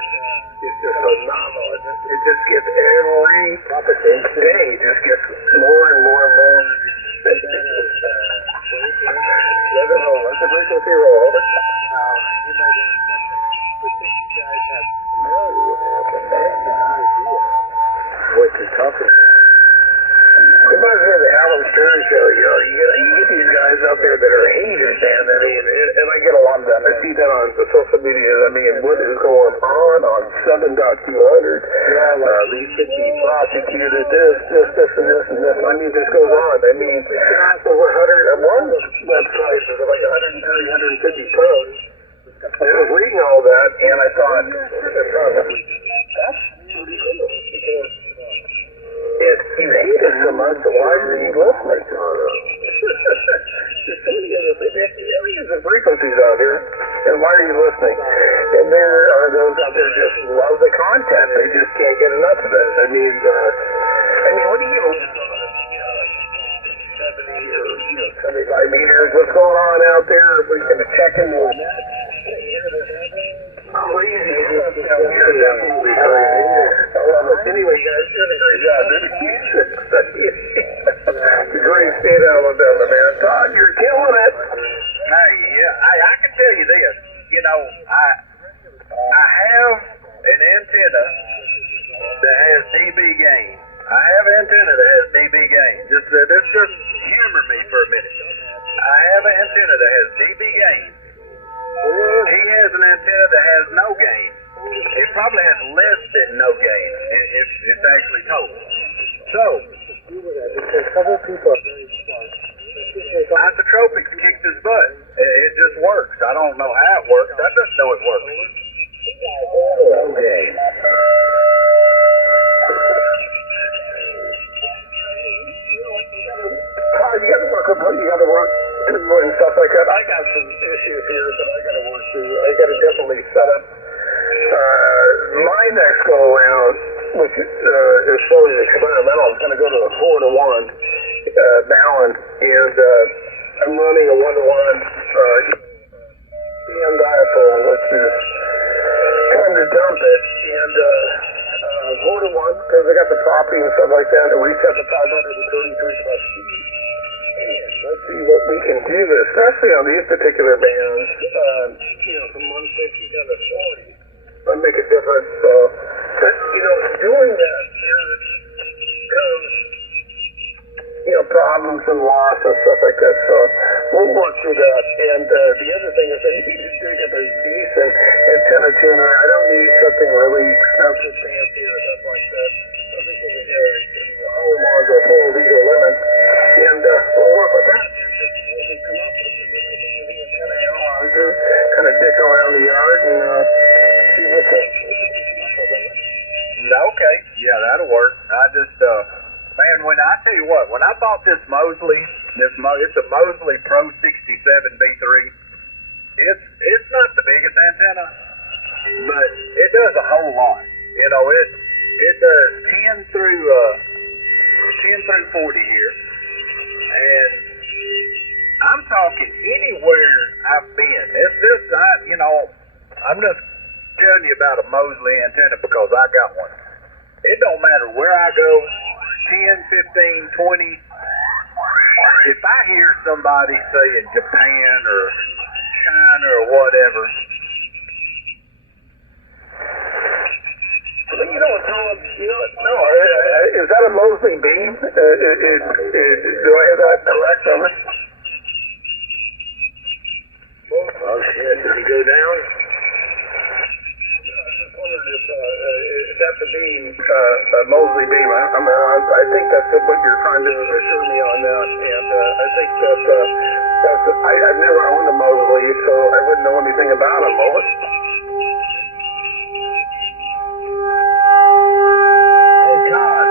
is just phenomenal. It just gets every day, just gets more and more and more. Let it roll. Let the frequency roll. Over. You might learn something. But since you guys have no idea what you're talking about. It reminds me of the Alan Stern show, you know, you get these guys out there that are haters, man, I mean, and I get a lot of them. I see that on the social media. I mean, what is going on 7.200? These should be prosecuted, this, and this, and this. I mean, this goes on. I mean, over 100, one website was like 130, 150 posts. I was reading all that, and I thought, that's pretty cool, because if you hate it so much, why are you listening to it? There's so many other things. There's millions of frequencies out here, and why are you listening? And there are those out there just love the content. They just can't get enough of it. I mean, what do you get? 70 or 75 meters. What's going on out there? We're going to check into the net. Crazy stuff down here. Definitely crazy. I love it. Anyway, guys, you're doing a great job. It's a great state of Alabama, man. Todd, you're killing it. Hey, yeah, I can tell you this. You know, I have an antenna that has dB gain. I have an antenna that has dB gain. Just humor me for a minute. I have an antenna that has dB gain. He has an antenna that has no gain. It probably has less than no gain if it's actually total. So, Because other people are very smart. isotropics kicked his butt. It just works. I don't know how it works. I just know it works. No game. You got to work with you got to work and stuff like that. I got some issues here that I got to work through. I got to definitely set up my next go around, which is fully experimental. I'm going to go to a 4-to-1 balance, and I'm running a 1-to-1 EM dipole, which is time to dump it, and 4-to-1 because I got the property and stuff like that to reset the 533 plus speed. Let's see what we can do, especially on these particular bands, from 150 down to 40. Might make a difference. So, but, doing that, comes, problems and loss and stuff like that. So, we'll work through that. And the other thing is I need to dig up a decent antenna tuner. I don't need something really expensive, fancy, or something like that. Something that can hold on to a full legal limit. And we'll work with that. And just what we come up with is the antenna analyzer, kind of dick around the yard and see what's up. Okay, yeah, that'll work. I just, man, I tell you what, when I bought this Mosley, it's a Mosley Pro 67 B3. It's not the biggest antenna, but it does a whole lot. It does 10 through 40 here, and I'm talking anywhere I've been. It's just, I'm just telling you about a Mosley antenna because I got one. It don't matter where I go, 10, 15, 20. If I hear somebody say in Japan or China or whatever, Tom, no, is that a Mosley beam? Do I have that correct, Summer? Oh shit, did he go down? I just wondered if that's a beam, Mosley beam. I think that's what you're trying to assure me on that, and I think I've never owned a Mosley, so I wouldn't know anything about them. Over. Hey, Todd.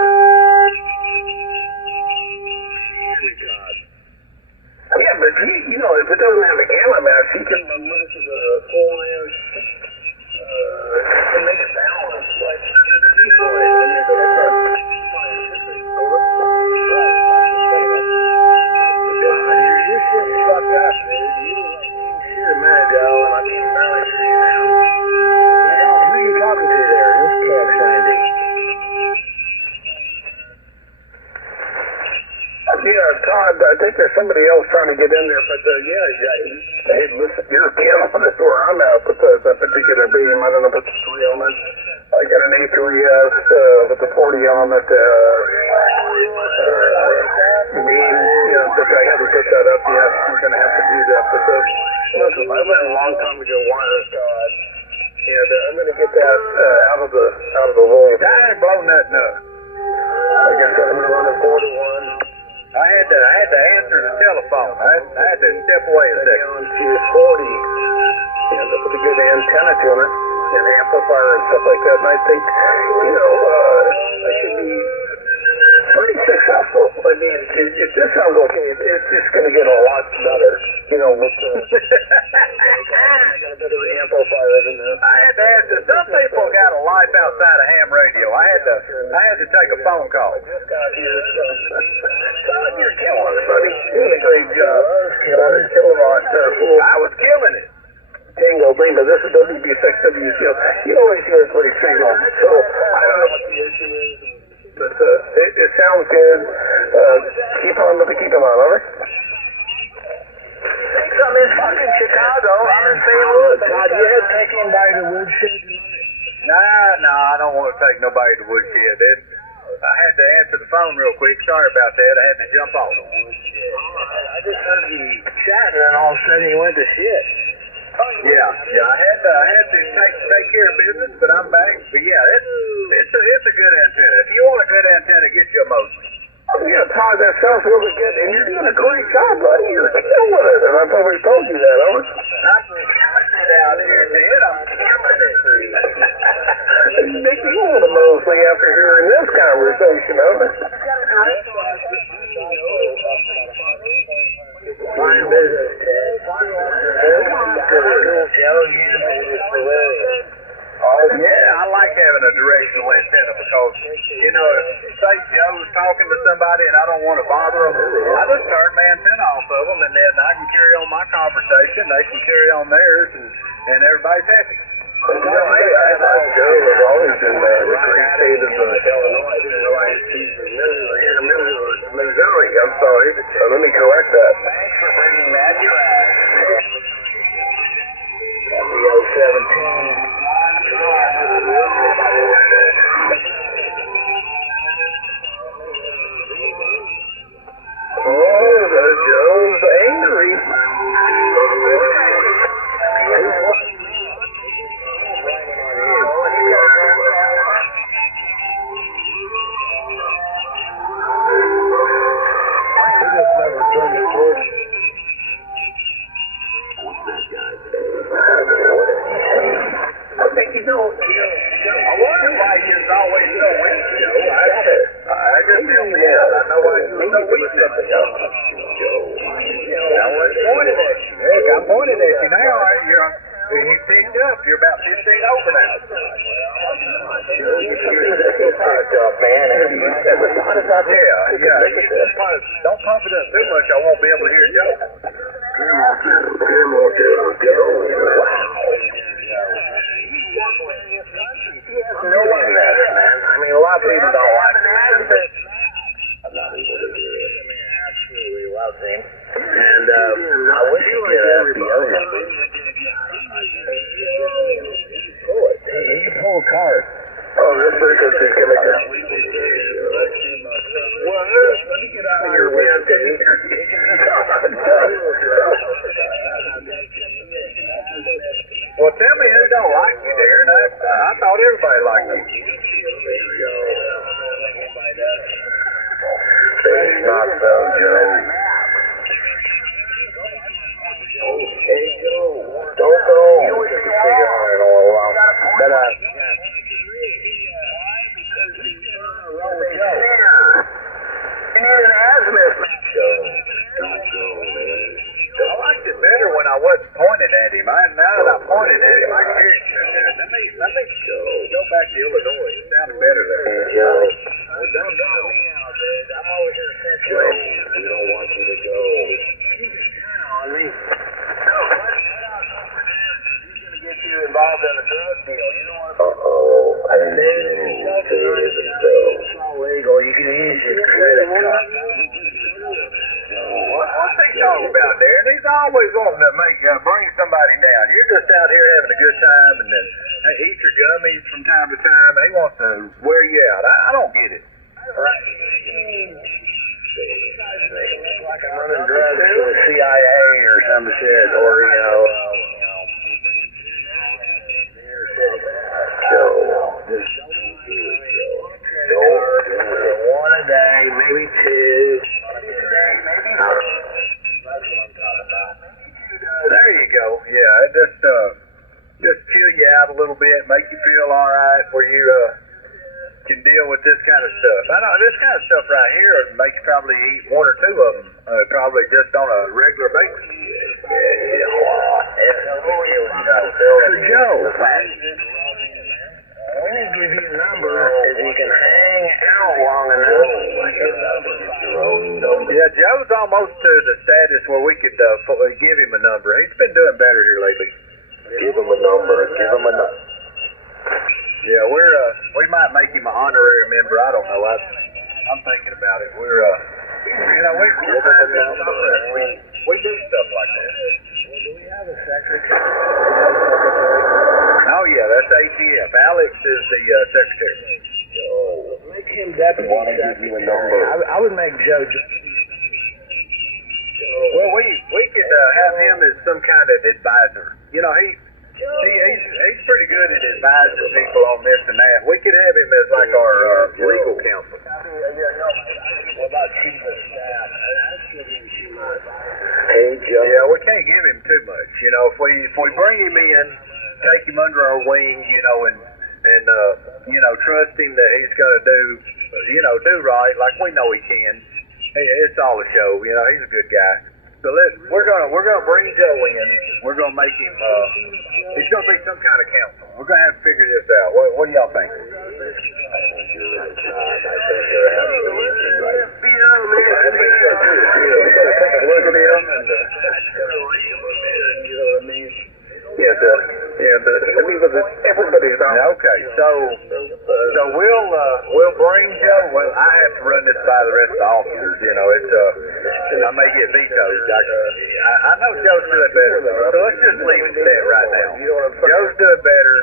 Yeah, but you know, if it doesn't have a gamma match, you can what is it, a 4-inch it makes balance like before it, and it's Your shit's fucked up, dude. You shit a minute ago, and I can barely hear you now. Who are you talking to there? This cat Sandy. Yeah, Todd, I think there's somebody else trying to get in there, but hey, listen, you're killing this where I'm at with that particular beam. I don't know if it's a 3 element. I got an A3S with a 40 element beam, you know, but I haven't put that up yet. We're going to have to do that. But listen, I went a long time ago wireless, Todd, and I'm going to get that out of the way. I ain't blown nothing up. Like I said, I'm going to run a 4-to-1. I had to answer the telephone. I had to step away a second. Down to 40, and with a good antenna to it, and amplifier and stuff like that. And I think, you know, I should be pretty successful. I mean, if this sounds okay, it's just going to get a lot better, you know, with the... I got a better amplifier than this. I had to answer. Some people got a life outside of ham radio. I had to take a phone call. Just got here, so... Todd, you're killing it, buddy. You're doing a great job. Kilowatt, I was killing it. Tango Lima, this is WB6WC. You always hear a great signal, so I don't know what the issue is, but it sounds good. Keep on, over. Thanks, I'm in fucking Chicago. I'm in St. Louis. Todd, you had to take anybody to woodshed? Nah, I don't want to take nobody to woodshed. I had to answer the phone real quick. Sorry about that. I had to jump off. I just heard you chatting, and all of a sudden you went to shit. Yeah. I had to take care of business, but I'm back. But yeah, it's a good antenna. If you want a good antenna, get you a Mosley. Yeah, Todd, that sounds really good, and you're doing a great job, buddy. You're killing it, and I've always told you that, over. I'm killing it out here, Ted. I'm killing it. Make me want a Mosley after hearing this conversation, over. Fine business, Ted. Yeah, I like having a directional antenna because, you know, if say Joe's talking to somebody and I don't want to bother them, I just turn my antenna off of them and then I can carry on my conversation, they can carry on theirs, and everybody's happy. You know, I like Joe. I've always been the great state of Illinois. I didn't realize he's from Missouri. I'm sorry. Let me correct that. Thanks for bringing that track. The 017. Oh, the Joe's angry. I think you know. I wonder why you was always so weak, Joe. I just feel bad. I know why you were so weak. I wasn't pointed at you. Heck, I'm pointed at you now. You picked up. You're about 15 over now. Don't pump it up too much. I won't be able to hear Joe. No one knows, man. I mean, a lot of people don't like it. I'm not able to hear it. I mean, absolutely love him. And I wish you could get FBO numbers. Hey, you can pull a card. Oh, this frequency's gonna go. Well, let me get out of here, man. Well, tell me who don't like you, Darren. I thought everybody liked you. It's not so, Joe. Hey, Joe. Don't go. Took a cigar in a little while. But, You need an azimuth, man. Joe, don't go, man. I liked it better when I wasn't pointing at him. Now that I pointed at him, I can hear him. Let me go back to Illinois. It sounded better there. Hey, Joe. Well, don't go. I'm over here in Central. Joe, we don't want you to go. On me. No, he's going to get you involved in a drug deal. You don't want to. Uh-oh. Hey, Joe. It's all legal. You can use your credit card. What's he talking about, Darren? He's always wanting to bring somebody down. You're just out here having a good time and then eat your gummies from time to time. And he wants to wear you out. I don't get it. Right. Like I'm running drugs for the CIA or some shit, or, you know, Joe, just don't do it. One a day, maybe two. There you go. Yeah, it just chill you out a little bit, make you feel all right, where you can deal with this kind of stuff. I know this kind of stuff right here would make you probably eat one or two of them, probably just on a regular basis. So, Joe, we need to give you a number if you can hang out long enough. Yeah, Joe's almost to the status where we could give him a number. He's been doing better here lately. Give him a number. Give him a number. Yeah, we might make him an honorary member. I don't know. I'm thinking about it. We're trying to we do stuff like that. Do we have a secretary? Oh yeah, that's ATF. Alex is the secretary. Make him deputy secretary. I would make Joe. Well, we could have him as some kind of advisor. You know, he's pretty good at advising people on this and that. We could have him as like our legal counsel. What about chief of staff? Hey, Joe. Yeah, we can't give him too much. You know, if we bring him in, take him under our wing, you know, and trust him that he's gonna do right, like we know he can. It's all a show. You know, he's a good guy. So we're gonna bring Joe in. We're gonna make him. He's gonna be some kind of counsel. We're gonna have to figure this out. What do y'all think? Look at him and. Everybody's on. Okay, so we'll bring Joe. Well, I have to run this by the rest of the officers. You know, I may get vetoed. I know Joe's doing better, so let's just leave it at that right now. Joe's doing better,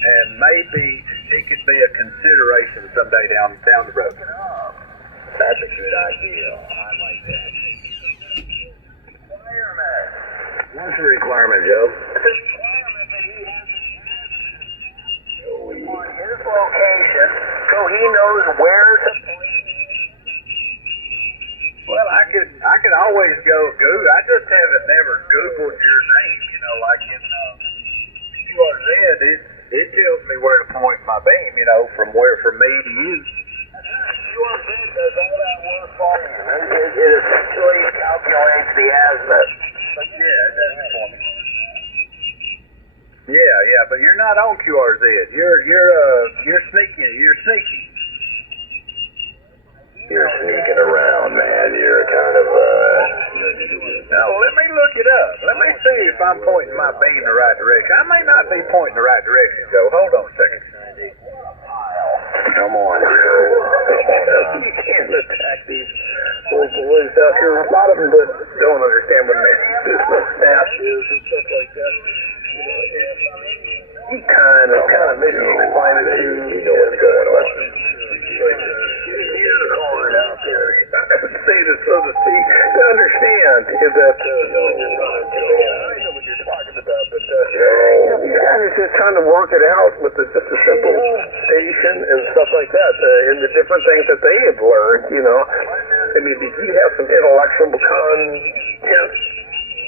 and maybe he could be a consideration someday down the road. That's a good idea. I like that. What's the requirement, Joe? On his location, so he knows where to point. Well, I could always go Google. I just haven't never Googled your name. You know, like in QRZ, it tells me where to point my beam. You know, from me to you. QRZ does all that work for you. It essentially calculates the azimuth. But yeah, it does it for me. Yeah, but you're not on QRZ. You're sneaky. You're sneaky. You're sneaking around, man. You're kind of, Now, let me look it up. Let me see if I'm pointing my beam the right direction. I may not be pointing the right direction, Joe. Hold on a second. Come on, Joe. You can't attack these little boys out here. A lot of them don't understand what staff is and stuff like that. He kind of maybe explain it to you. You know what's going on. Here's a card out there. I would say this so to understand is that. I know what you're talking about, but you guys are just trying to work it out with just a simple station and stuff like that, and the different things that they have learned, you know. I mean, did you have some intellectual content?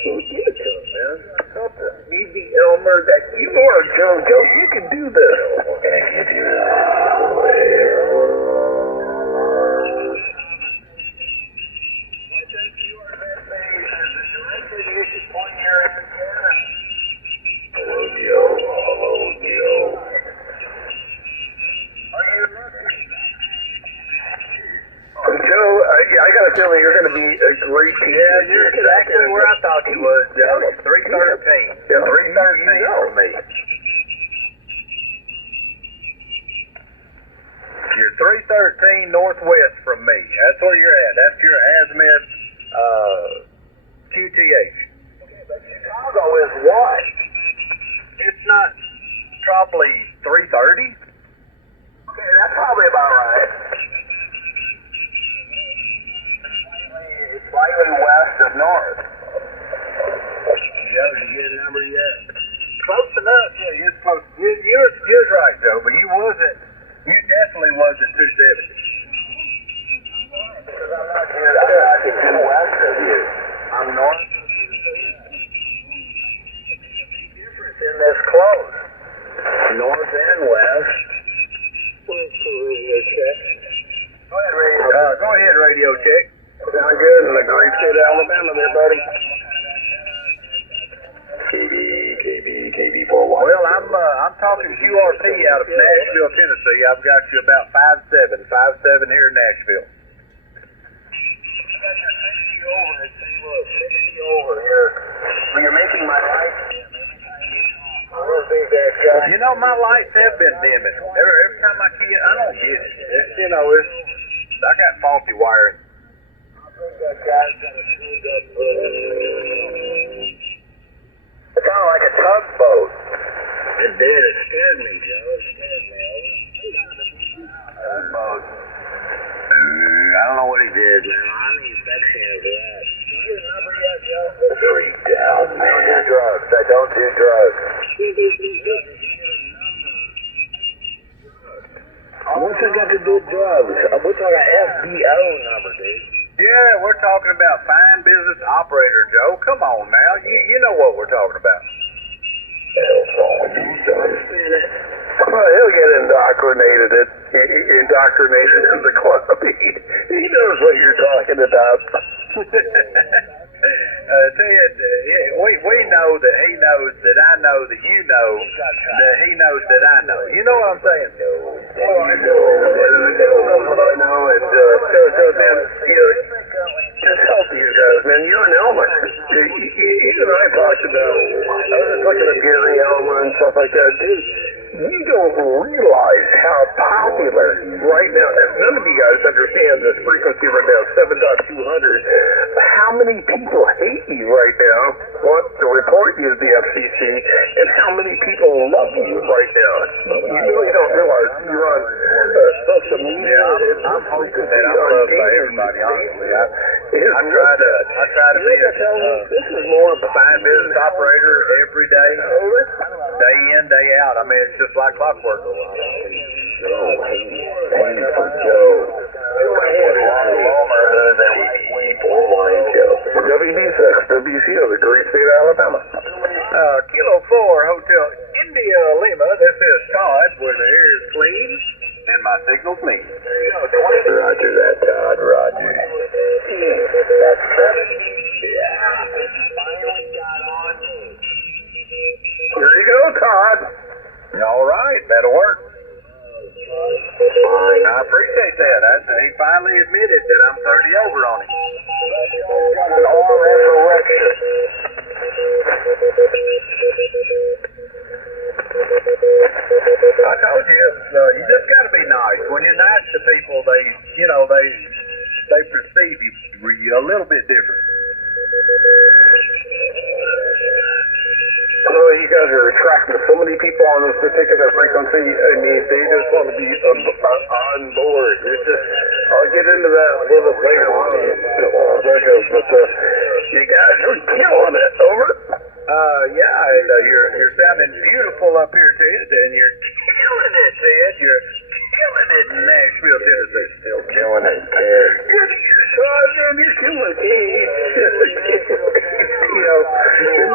Well, give it to them, man. Something. You be Elmer, that you are JoJo. You can do this. We're gonna give you I got a feeling you're going to be a great teacher. Yeah, you're exactly where I thought you was, Joe. 313. Yeah. 313 for me. You're 313 northwest from me. That's where you're at. That's your azimuth QTH. But Chicago is what? It's not probably 330. Okay, that's probably about right. Slightly west of north. Joe, did you get a number yet? Close enough. Yeah, you're close. You're right, Joe, but you definitely wasn't 270. Because I'm not too west of you. I'm north of you. Difference in this close. North and west. Radio check. Go ahead, radio check. Sound good in the great state of Alabama there, buddy. KB 41. Well, I'm talking QRP out of Nashville, Tennessee. I've got you about 5'7" here in Nashville. I got your 60 over at St. Louis. 60 over here. When you're making my light. You know, my lights have been dimming. Every time I see it, I don't get it. I got faulty wiring. It's kind of like a tugboat. It did. It scared me, Joe. It scared me. Tugboat. I don't know what he did, man. I need sex hands for that. Did you get a number yet, Joe? Freaked out, man. I don't do drugs. I don't do drugs. What's that got to do with drugs? We're talking FBO number, dude. Yeah, we're talking about fine business operator, Joe. Come on now. You know what we're talking about. Hell's wrong with you, son? Well, he'll get indoctrinated in the club. He knows what you're talking about. Ted, we know that he knows that I know that you know that he knows that I know. You know what I'm saying? Oh, I know. I know. And so man, just help these guys, man. You and Elmer. You and I talked about. I was just looking at Gary Elmer and stuff like that, dude. You don't realize how popular right now. None of you guys understand this frequency right now, 7.200. How many people hate you right now, want to report you to the FCC, and how many people love you right now? You really don't realize you're on social media. Yeah, I'm hoping that I'm loved by everybody, honestly. I try to be a more of a fine business operator every day, day in, day out. I mean, it's just like clockwork. WD6, WCO, the great state of Alabama. Kilo 4, Hotel India Lima. This is Todd, where the air is clean and my signal's mean. There you go, 20. Roger that, Todd. Roger. That's 70. Yeah. Finally got on me. There you go, Todd. All right, that'll work. I appreciate that. He finally admitted that I'm 30 over on him. He's got an RF erection. I told you, you just got to be nice. When you're nice to people, they perceive you a little bit different. Oh, you guys are attracting so many people on this particular frequency. I mean, they just want to be on board. It's just, I'll get into that a little later on, but you guys are killing it. Over. Yeah, and you're sounding beautiful up here, Ted, and you're killing it, Ted. You're killing it in Nashville, Tennessee. Still killing it, Ted. You're killing it. You know, and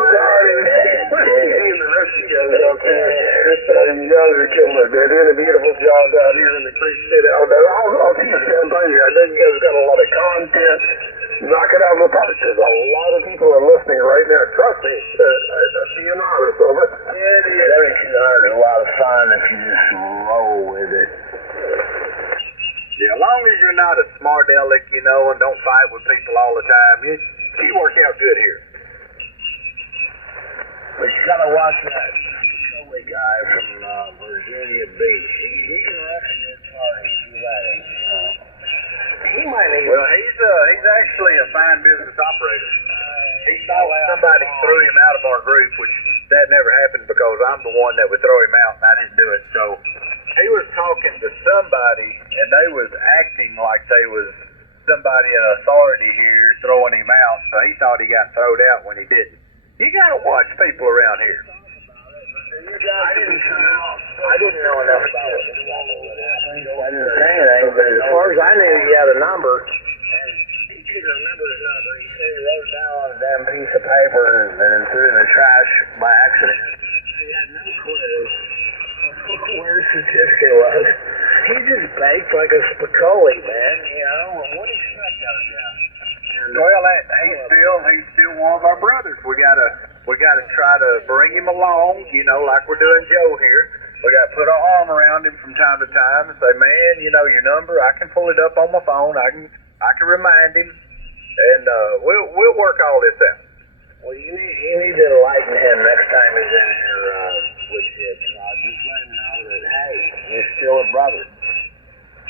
the rest of you guys out there, you guys are killing it. They're doing a beautiful job out here in the great state of Alabama. I'll tell you something. I know you guys got a lot of content. Knock it out of the park. There's a lot of people are listening right now. Trust me. I'm being honest of it. It is. Everything's hard. A lot of fun if you just roll with it. Yeah, as long as you're not a smart aleck, you know, and don't fight with people all the time, you work out good here. But you gotta watch that Shortwave guy from Virginia Beach. He can wrestle his party if you let him. He might even... Well, he's actually a fine business operator. He thought somebody threw him out of our group, which that never happened because I'm the one that would throw him out, and I didn't do it. So he was talking to somebody, and they was acting like they was somebody in authority here throwing him out, so he thought he got thrown out when he didn't. You gotta watch people around here. I didn't know enough about it. I didn't say anything, but as far as I knew, he had a number. And he couldn't remember his number. He said he wrote it down on a damn piece of paper and then threw it in the trash by accident. He had no clue where his certificate was. He just baked like a Spicoli, man. You know, what do you expect out of that? Well, he's still one of our brothers. We gotta try to bring him along, you know, like we're doing Joe here. We gotta put our arm around him from time to time and say, man, you know your number. I can pull it up on my phone. I can remind him, and we'll work all this out. Well, you need to enlighten him next time he's in here with you. Just let him know that hey, you're still a brother.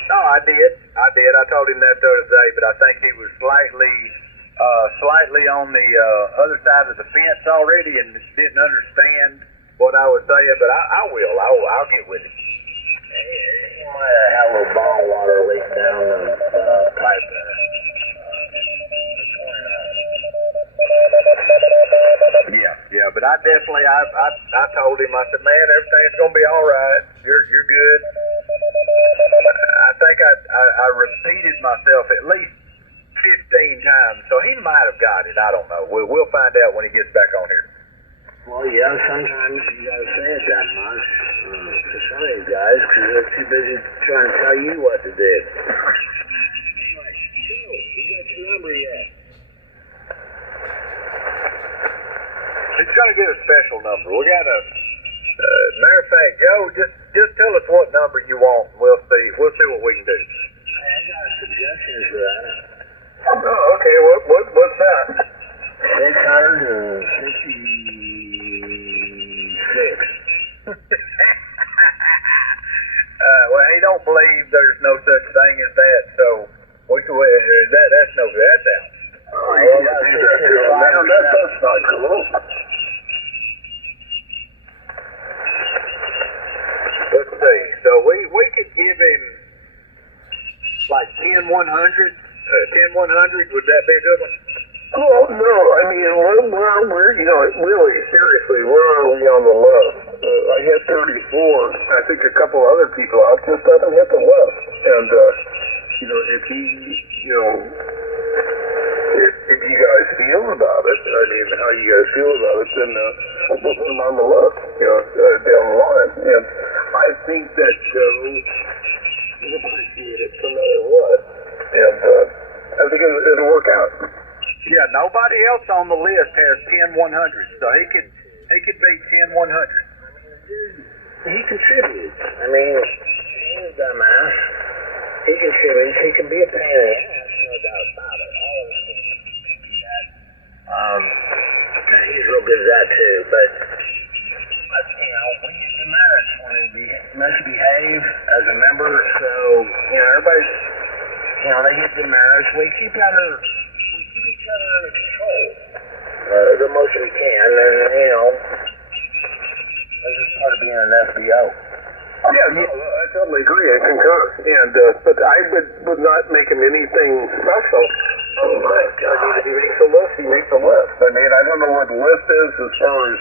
No, I did. I told him that the other day, but I think he was slightly on the other side of the fence already and didn't understand what I was saying. But I will. I'll get with him. He might have had a little bottle water leak down the pipe there. Yeah, but I definitely, I told him, I said, man, everything's gonna be all right. You're good. I think I repeated myself at least 15 times, so he might have got it. I don't know. We'll find out when he gets back on here. Well, yeah, sometimes you gotta say it that much to some of these guys because they're too busy trying to tell you what to do. Anyway, Joe, you got your number yet? He's gonna get a special number. We got a matter of fact, Joe, just tell us what number you want. We'll see what we can do. Hey, I got a suggestion for that. Oh, okay. What's that? 666. Well, he don't believe there's no such thing as that, so that's no good. That's out. Oh, you got to do that too. Man, that's not cool. Let's see. So we could give him like 10-100. 10-100. Would that be a good one? Oh no, I mean we're you know really seriously we're only on the left. I hit 34. I think a couple other people out just haven't hit the left. And you know if he you know if you guys feel about it, I mean how you guys feel about it, then we'll put him on the left, you know, down the line. And I think that he'll appreciate it no matter what. And I think it'll work out. Yeah, nobody else on the list has 10-100, so he could beat 10-100. He contributes. I mean, he's a dumbass. He contributes. He can be a pain in the ass, no doubt about it. All of us can be that. He's real good at that too, but you know, we get demerits when he misbehave as a member, so you know, everybody's they get demerits. We keep each other under control the most we can, and you know, this is part of being an FBO. Yeah, no, I totally agree. I concur. And but I would not make him anything special. Oh my God, he makes a list, he makes a list. I mean, I don't know what the list is as far as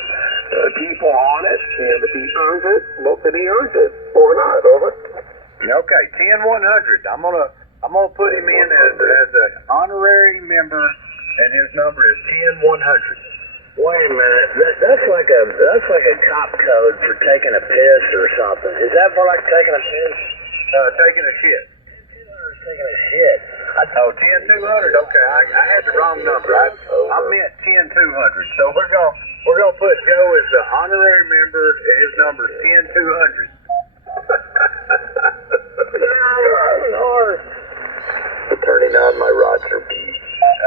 people on it, and if he earns it, well, then he earns it, or not, over. Okay, 10-100. I'm gonna put him in as an honorary member, and his number is 10-100. Wait a minute. That's like a cop code for taking a piss or something. Is that for like taking a piss? Taking a shit. Taking a shit. Oh, 10-200. Okay, I had the wrong number. I meant 10-200. So we're gonna put Joe as the honorary member, and his number is 10-200. Turning on my Roger piece.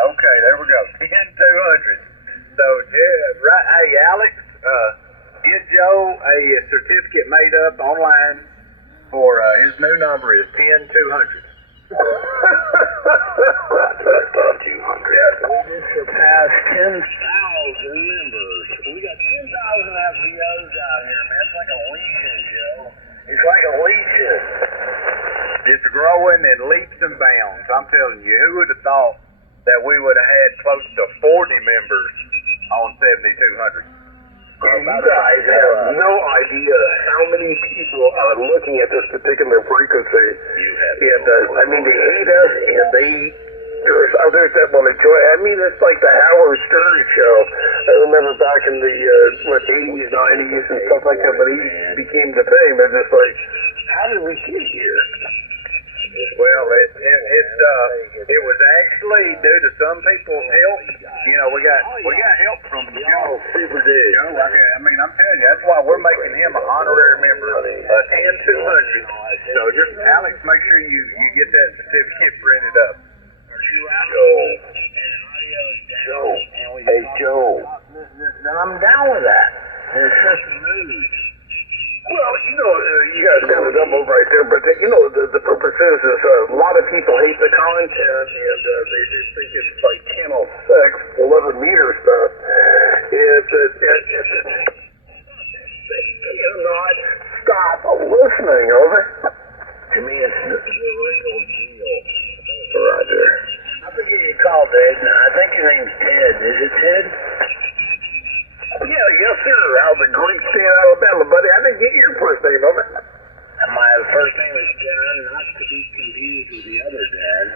Okay, there we go. 10-200. So yeah, right. Hey, Alex, get Joe a certificate made up online for his new number is 10-200. Roger, 200. We just surpassed 10,000 members. We got 10,000 FBOs out here, man. It's like a legion, Joe. It's like a legion. It's growing in leaps and bounds. I'm telling you, who would have thought that we would have had close to 40 members on 7,200? You guys have no idea how many people are looking at this particular frequency. And, I mean, they hate us, and there's others that want to join. I mean, it's like the Howard Stern show. I remember back in the, 80s, 90s and stuff like that, but he became the fame. And it's like, how did we get here? Well, it was actually due to some people's help. You know, we got help from Joe. Super dude. Joe, I mean, I'm telling you, that's why we're making him an honorary member, 10-200. So just Alex, make sure you get that certificate printed up. Joe. Hey, Joe. Then I'm down with that. And it's just a mood. Well, you guys kind of doubled right there, but the purpose is a lot of people hate the content, and they think it's like channel 6, 11 meter stuff. They cannot stop listening, over. To me, it's the real deal. Roger. I forget you called, Dave. I think your name's Ted. Is it Ted? Yeah, yes, sir. Out of the great state of Alabama, buddy. I didn't get your first name, over. And my first name is Darren, not to be confused with the other Darren.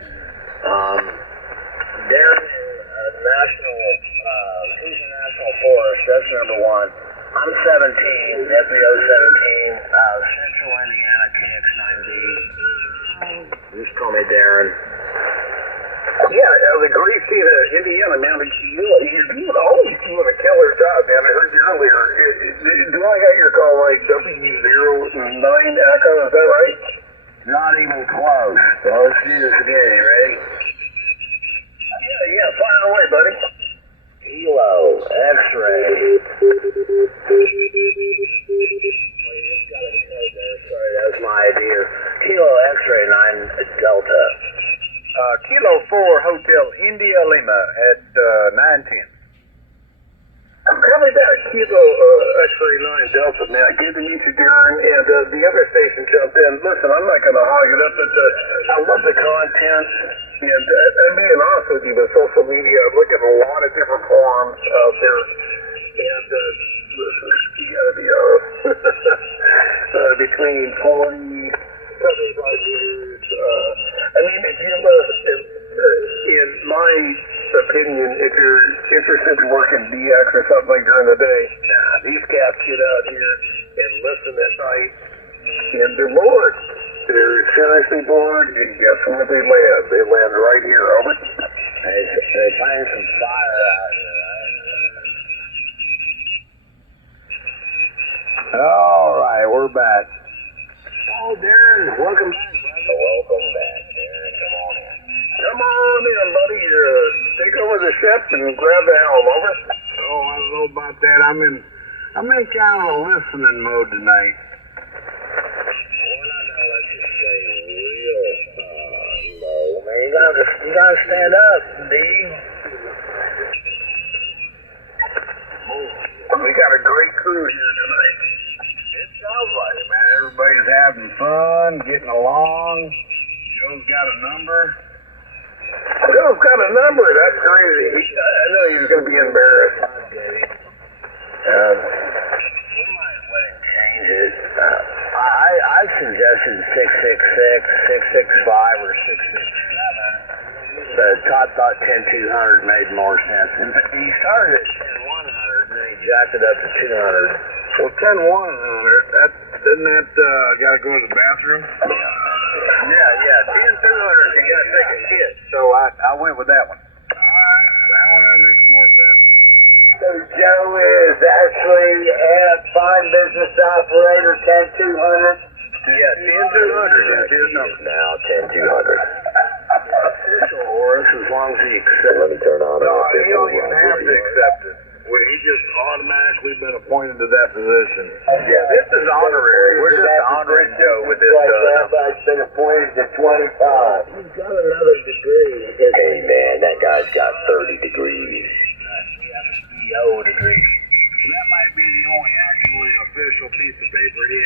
Darren is he's a national forest. That's number one. I'm 17, FBO 17, Central Indiana KX9D. Just call me Darren. Yeah, the great state of Indiana, man. You would always do a killer job, man. I heard you earlier. Do I got your call right? W09 Echo, is that right? Not even close. Well, let's do this again. You ready? Yeah, fire away, buddy. Kilo, X-ray. Wait, it's got a code there. Sorry, that was my idea. Kilo, X-ray, 9 Delta. Kilo 4 Hotel India Lima at 910. Copy that, Kilo X-ray 9 Delta, man. Good to meet you, Darren. And the other station jumped in. Listen, I'm not going to hog it up, but I love the content. And being honest with you, the social media, I look at a lot of different forums out there. And listen, you got to be honest. Between 40, 75 years. I mean, if you in my opinion, if you're interested in working DX or something like during the day, these cats get out here and listen at night, and they're bored. They're seriously bored, and guess where they land? They land right here, over. They find some fire out here, right? All right, we're back. Oh, Darren, welcome back, brother. Welcome back, Darren. Come on in. Come on in, buddy. Take over the ship and grab the helm, over. Oh, I don't know about that. I'm in kind of a listening mode tonight. We're not gonna let you stay real low, man. You gotta stand up, D. We got a great crew here tonight. It sounds like it, man. Everybody's having fun, getting along. Joe's got a number. Joe's got a number. That's crazy. I know he was going to be embarrassed. We might let him change it. I suggested 666, 665, or 667. But Todd thought 10200 made more sense. And he started at 10100, and then he jacked it up to 200. Well, 10-100, doesn't that gotta go to the bathroom? Yeah, 10-200, you gotta take a hit. So I went with that one. Alright, that one makes more sense. So Joe is actually a fine business operator, 10200. Yeah, 10-200 is his number. Now 10200. So, Horace, as long as he accepts. Let me turn on. No, he don't even have to accept it. He just automatically been appointed to that position. Yeah, this is honorary. We're just honoring Joe with this. Everybody's been appointed to 25. He's got another degree. Hey man, that guy's got 30 degrees. CEO degree. That might be the only actually official piece of paper he